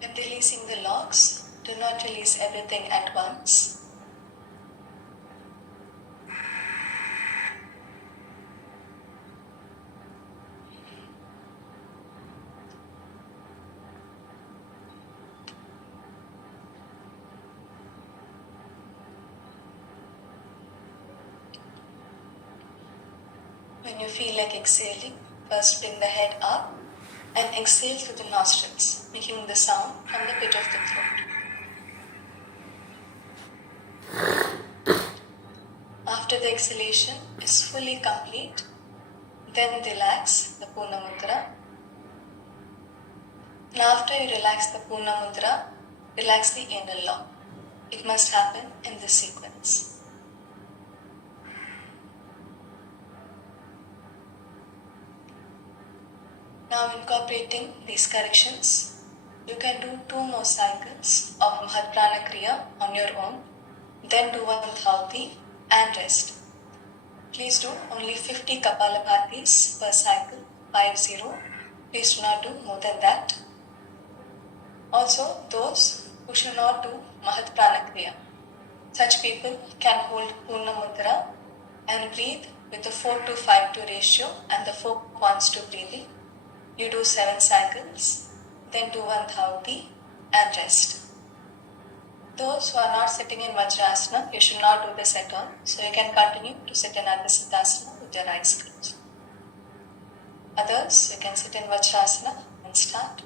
When releasing the locks, do not release everything at once. When you feel like exhaling, first bring the head up and exhale through the nostrils, making the sound from the pit of the throat. After the exhalation is fully complete, then relax the Purna Mudra. And after you relax the Purna Mudra, relax the anal lock. It must happen in this sequence. Now incorporating these corrections, you can do 2 more cycles of Prana Kriya on your own, then do 1 Dhauti and rest. Please do only 50 Kapalabhatis per cycle, 50. Please do not do more than that. Also, those who should not do Prana Kriya, such people can hold Purna Mudra and breathe with the 4:5 ratio and the 4 points to breathing. You do 7 cycles, then do 1 Dhauti and rest. Those who are not sitting in Vajrasana, you should not do this at all. So you can continue to sit in Adhisiddhasana with your eyes closed. Others, you can sit in Vajrasana and start.